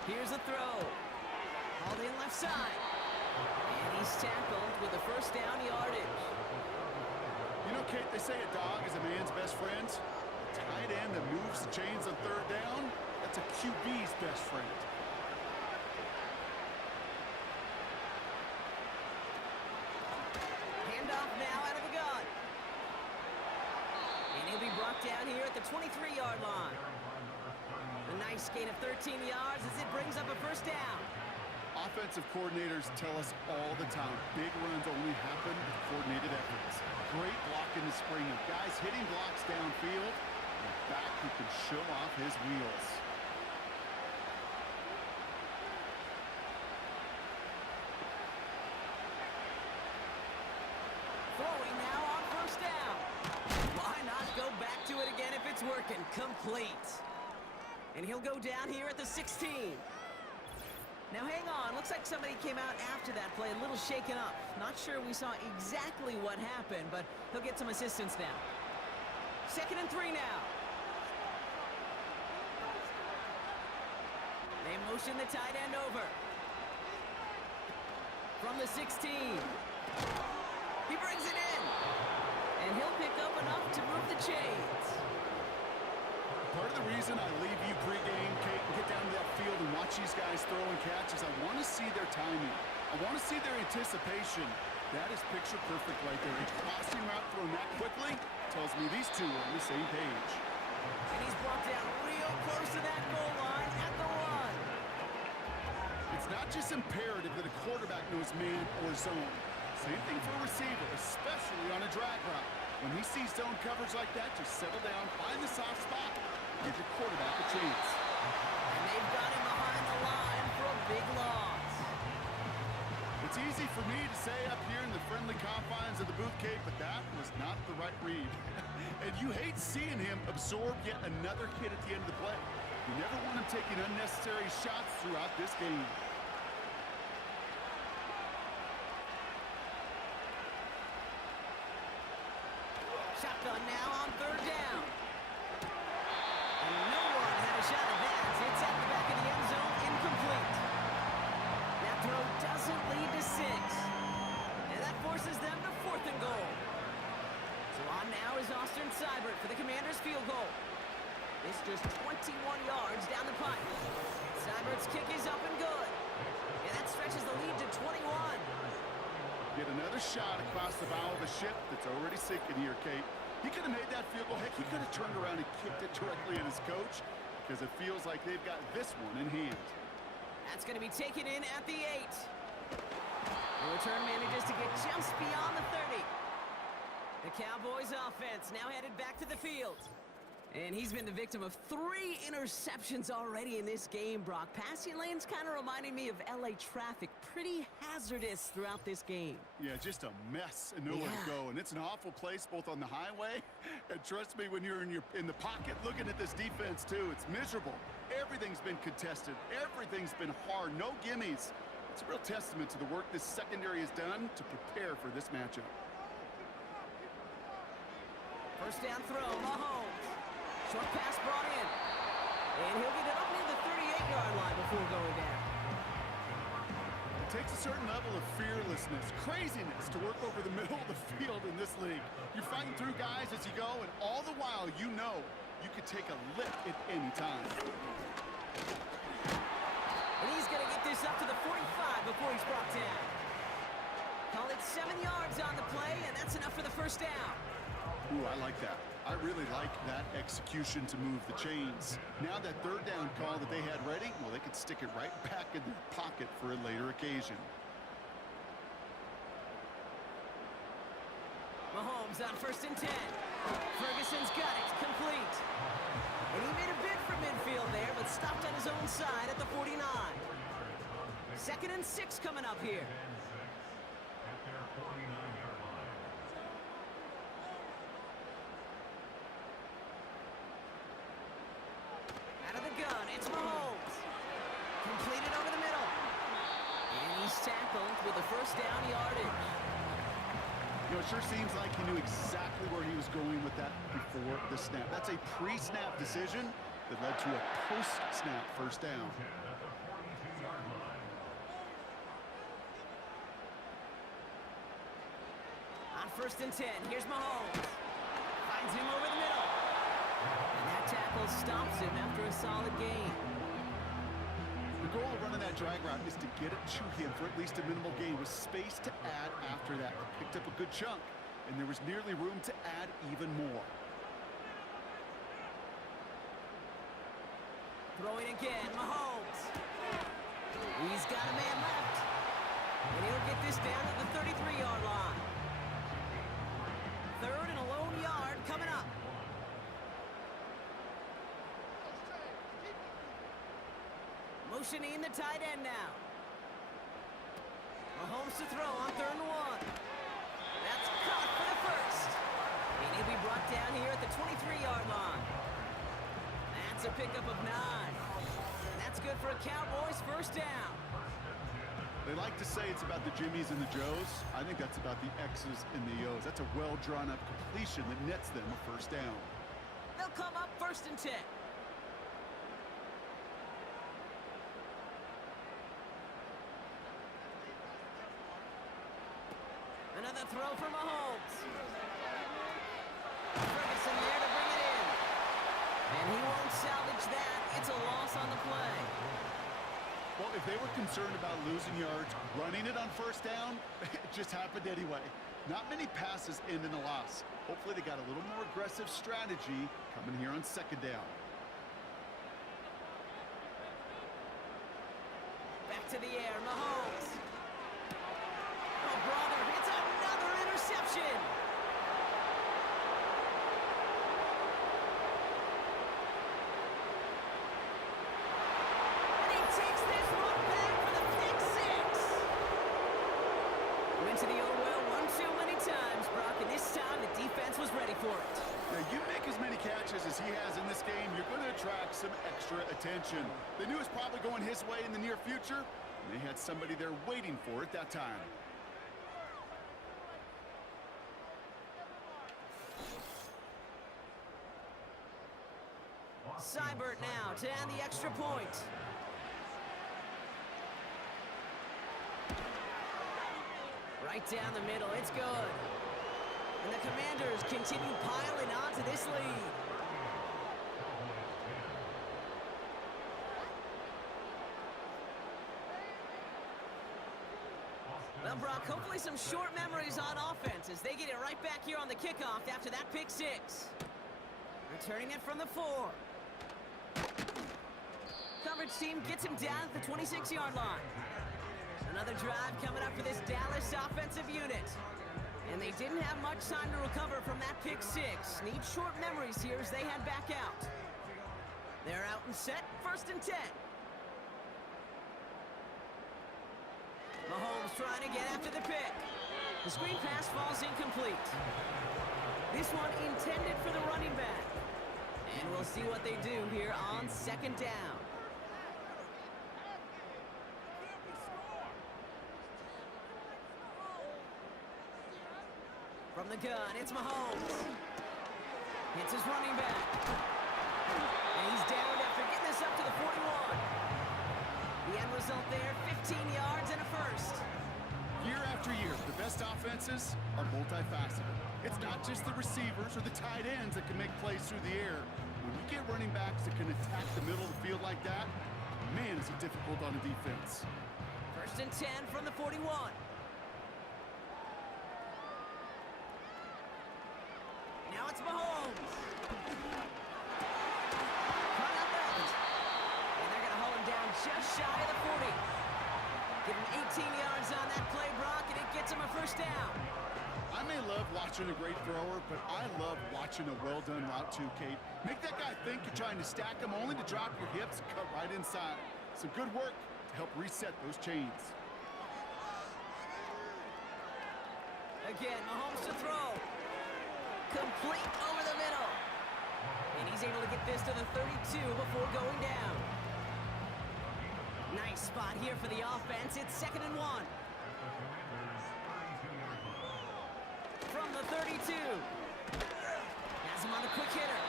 Here's a throw. Hauled in left side. And he's tackled with the 1st down yardage. You know, Kate, they say a dog is a man's best friend. A tight end that moves the chains on 3rd down, that's a QB's best friend. Handoff now out of the down here at the 23-yard line. A nice gain of 13 yards as it brings up a first down. Offensive coordinators tell us all the time, big runs only happen with coordinated efforts. Great block in the spring of guys hitting blocks downfield, and a back who can show off his wheels. Throwing now on first down. Why not go back to it again if it's working? Complete. And he'll go down here at the 16. Now hang on, looks like somebody came out after that play a little shaken up. Not sure we saw exactly what happened, but he'll get some assistance now. 2nd and 3 now. They motion the tight end over. From the 16. He brings it in. And he'll pick up enough to move the chains. Part of the reason I leave you pregame, Kate, and get down to that field and watch these guys throw and catch is I want to see their timing. I want to see their anticipation. That is picture perfect right there. A crossing route thrown that quickly tells me these two are on the same page. And he's brought down real close to that goal line at the 1. It's not just imperative that a quarterback knows man or zone. Same thing for a receiver, especially on a drag route. When he sees zone coverage like that, just settle down, find the soft spot, give your quarterback a chance. And they've got him behind the line for a big loss. It's easy for me to say up here in the friendly confines of the booth, Kate, but that was not the right read. And you hate seeing him absorb yet another hit at the end of the play. You never want him taking unnecessary shots throughout this game. Shotgun now on 3rd down. And no one had a shot at that. It's at the back of the end zone, incomplete. That throw doesn't lead to 6. And that forces them to 4th and goal. So on now is Austin Seibert for the Commanders' field goal. It's just 21 yards down the pipe. Seibert's kick is up and good. And that stretches the lead to 21. Get another shot across the bow of a ship that's already sinking here, Kate. He could have made that field goal. Heck, he could have turned around and kicked it directly at his coach because it feels like they've got this one in hand. That's going to be taken in at the 8. The return manages to get just beyond the 30. The Cowboys offense now headed back to the field. And he's been the victim of 3 interceptions already in this game, Brock. Passing lanes kind of reminding me of LA traffic. Pretty hazardous throughout this game. Yeah, just a mess and nowhere to go. And it's an awful place both on the highway and trust me, when you're in the pocket looking at this defense too, it's miserable. Everything's been contested. Everything's been hard. No gimmies. It's a real testament to the work this secondary has done to prepare for this matchup. First down throw, Mahomes. Short pass brought in. And he'll get it up near the 38-yard line before going down. It takes a certain level of fearlessness, craziness to work over the middle of the field in this league. You're fighting through guys as you go, and all the while you know you could take a lick at any time. And he's going to get this up to the 45 before he's brought down. Call it 7 yards on the play, and that's enough for the first down. Ooh, I like that. I really like that execution to move the chains. Now that 3rd down call that they had ready, well, they could stick it right back in their pocket for a later occasion. Mahomes on 1st and 10. Ferguson's got it, complete. And he made a bid for midfield there, but stopped on his own side at the 49. 2nd and 6 coming up here. Out of the gun, it's Mahomes. Completed over the middle. And he's tackled with a first down yardage. You know, it sure seems like he knew exactly where he was going with that before the snap. That's a pre-snap decision that led to a post-snap first down. On 1st and 10, here's Mahomes. Finds him over the middle. And that tackle stops him after a solid gain. The goal of running that drag route is to get it to him for at least a minimal gain with space to add after that. He picked up a good chunk, and there was nearly room to add even more. Throwing again, Mahomes. He's got a man left. And he'll get this down to the 33-yard line. Third and a lone yard coming up. Motioning the tight end now. Mahomes to throw on 3rd and 1. That's caught for the first. And he'll be brought down here at the 23-yard line. That's a pickup of 9. And that's good for a Cowboys first down. They like to say it's about the Jimmies and the Joes. I think that's about the X's and the O's. That's a well-drawn-up completion that nets them a first down. They'll come up 1st and 10. Another throw for Mahomes. Ferguson there to bring it in. And he won't salvage that. It's a loss on the play. Well, if they were concerned about losing yards, running it on first down, it just happened anyway. Not many passes end in a loss. Hopefully they got a little more aggressive strategy coming here on 2nd down. Back to the air, Mahomes. Oh, brother, it's another interception. And he takes this one back for the pick 6. Went to the old well one too many times, Brock, and this time the defense was ready for it. Now, you make as many catches as he has in this game, you're going to attract some extra attention. They knew it was probably going his way in the near future, and they had somebody there waiting for it that time. Seibert now to add the extra point. Right down the middle, it's good. And the Commanders continue piling on to this lead. Well, Brock, hopefully some short memories on offense as they get it right back here on the kickoff after that pick 6. Returning it from the 4. Coverage team gets him down at the 26-yard line. Another drive coming up for this Dallas offensive unit. And they didn't have much time to recover from that pick 6. Need short memories here as they head back out. They're out and set, 1st and 10. Mahomes trying to get after the pick. The screen pass falls incomplete. This one intended for the running back. And we'll see what they do here on 2nd down. From the gun, it's Mahomes. Hits his running back. And he's down after getting this up to the 41. The end result there, 15 yards and a first. Year after year, the best offenses are multifaceted. It's not just the receivers or the tight ends that can make plays through the air. When you get running backs that can attack the middle of the field like that, man, is it difficult on a defense. 1st and 10 from the 41. Now it's Mahomes. Run out left. And they're going to hold him down just shy of the 40. Give him 18 yards on that play, Brock, and it gets him a first down. I may love watching a great thrower, but I love watching a well-done route too, Kate. Make that guy think you're trying to stack him only to drop your hips and cut right inside. Some good work to help reset those chains. Again, Mahomes to throw. Complete over the middle. And he's able to get this to the 32 before going down. Nice spot here for the offense. It's 2nd and 1. From the 32. Has him on the quick hitter.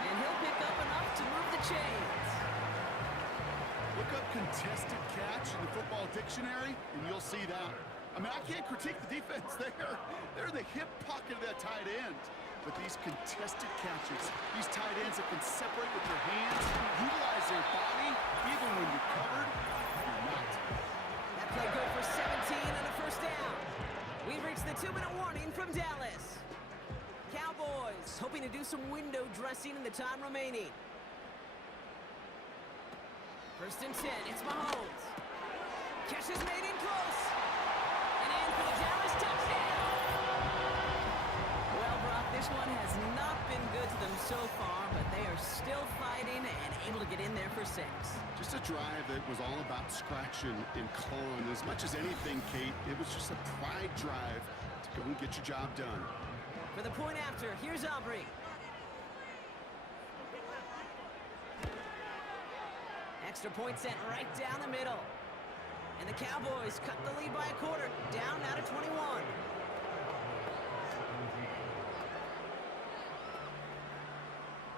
And he'll pick up enough to move the chains. Look up contested catch in the football dictionary, and you'll see that. I mean, I can't critique the defense there. They're in the hip pocket of that tight end. But these contested catches, these tight ends that can separate with their hands, utilize their body, even when you're covered, you're not. That play good for 17 and a first down. We've reached the 2-minute warning from Dallas. Cowboys hoping to do some window dressing in the time remaining. First and 10, it's Mahomes. Catch is made in close. And in for the Dallas touchdown. Well, Brock, this one has not been good to them so far, but they are still fighting and able to get in there for 6. Just a drive that was all about scratching and clawing. As much as anything, Kate, it was just a pride drive to go and get your job done. For the point after, here's Aubrey. Extra point sent right down the middle. And the Cowboys cut the lead by a quarter, down now to 21.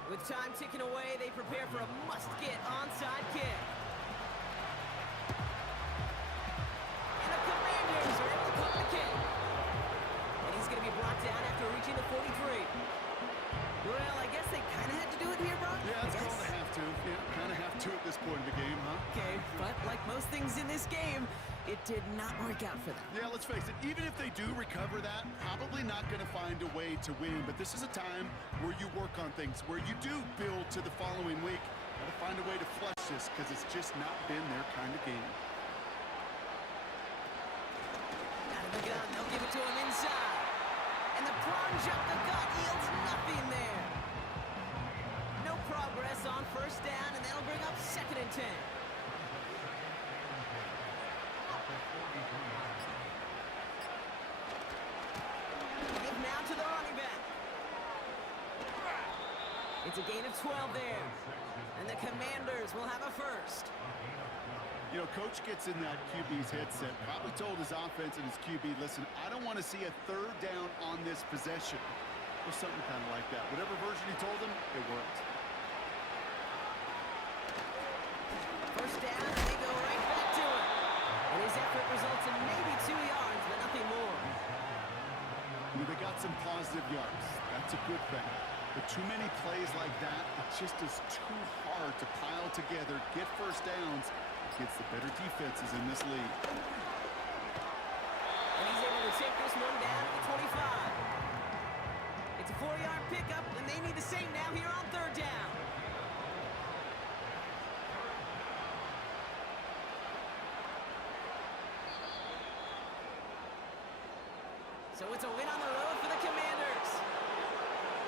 With time ticking away, they prepare for a must-get onside kick. And the Commanders are able to cut the kick. And he's going to be brought down after reaching the 43. Well, I guess they kind of had to do it here, Brock. Yeah, it's called a have to. Yeah, kind of have to at this point in the game, huh? Okay, but like most things in this game, it did not work out for them. Yeah, let's face it, even if they do recover that, probably not going to find a way to win. But this is a time where you work on things, where you do build to the following week. Got to find a way to flush this because it's just not been their kind of game. Out of the gun, they'll give it to him inside. And the plunge up the gut yields nothing there. No progress on first down, and that'll bring up 2nd and 10. Give now to the running back. It's a gain of 12 there. And the Commanders will have a first. You know, Coach gets in that QB's headset, probably told his offense and his QB, listen, I don't want to see a 3rd down on this possession. Or something kind of like that. Whatever version he told him, it worked. First down, and they go right back to it. And his effort results in maybe 2 yards, but nothing more. I mean, they got some positive yards. That's a good thing. But too many plays like that, it just is too hard to pile together, get first downs against the better defenses in this league. And he's able to take this one down to the 25. It's a 4-yard pickup, and they need the same now here on 3rd down. So it's a win on the road for the Commanders.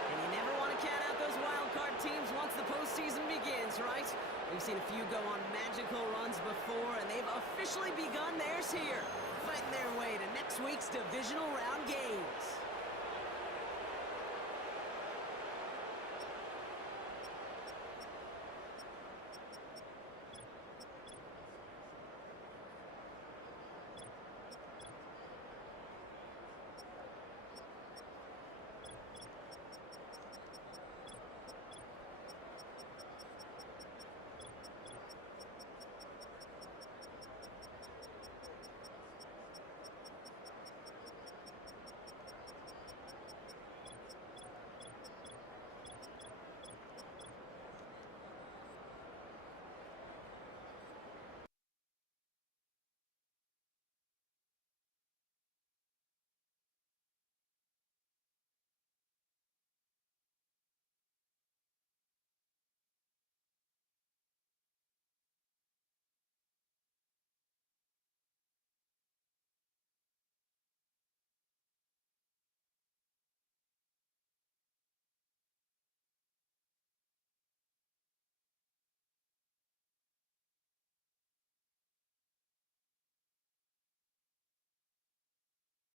And you never want to count out those wild card teams once the postseason begins, right? We've seen a few go on magical runs before, and they've officially begun theirs here, fighting their way to next week's divisional round games.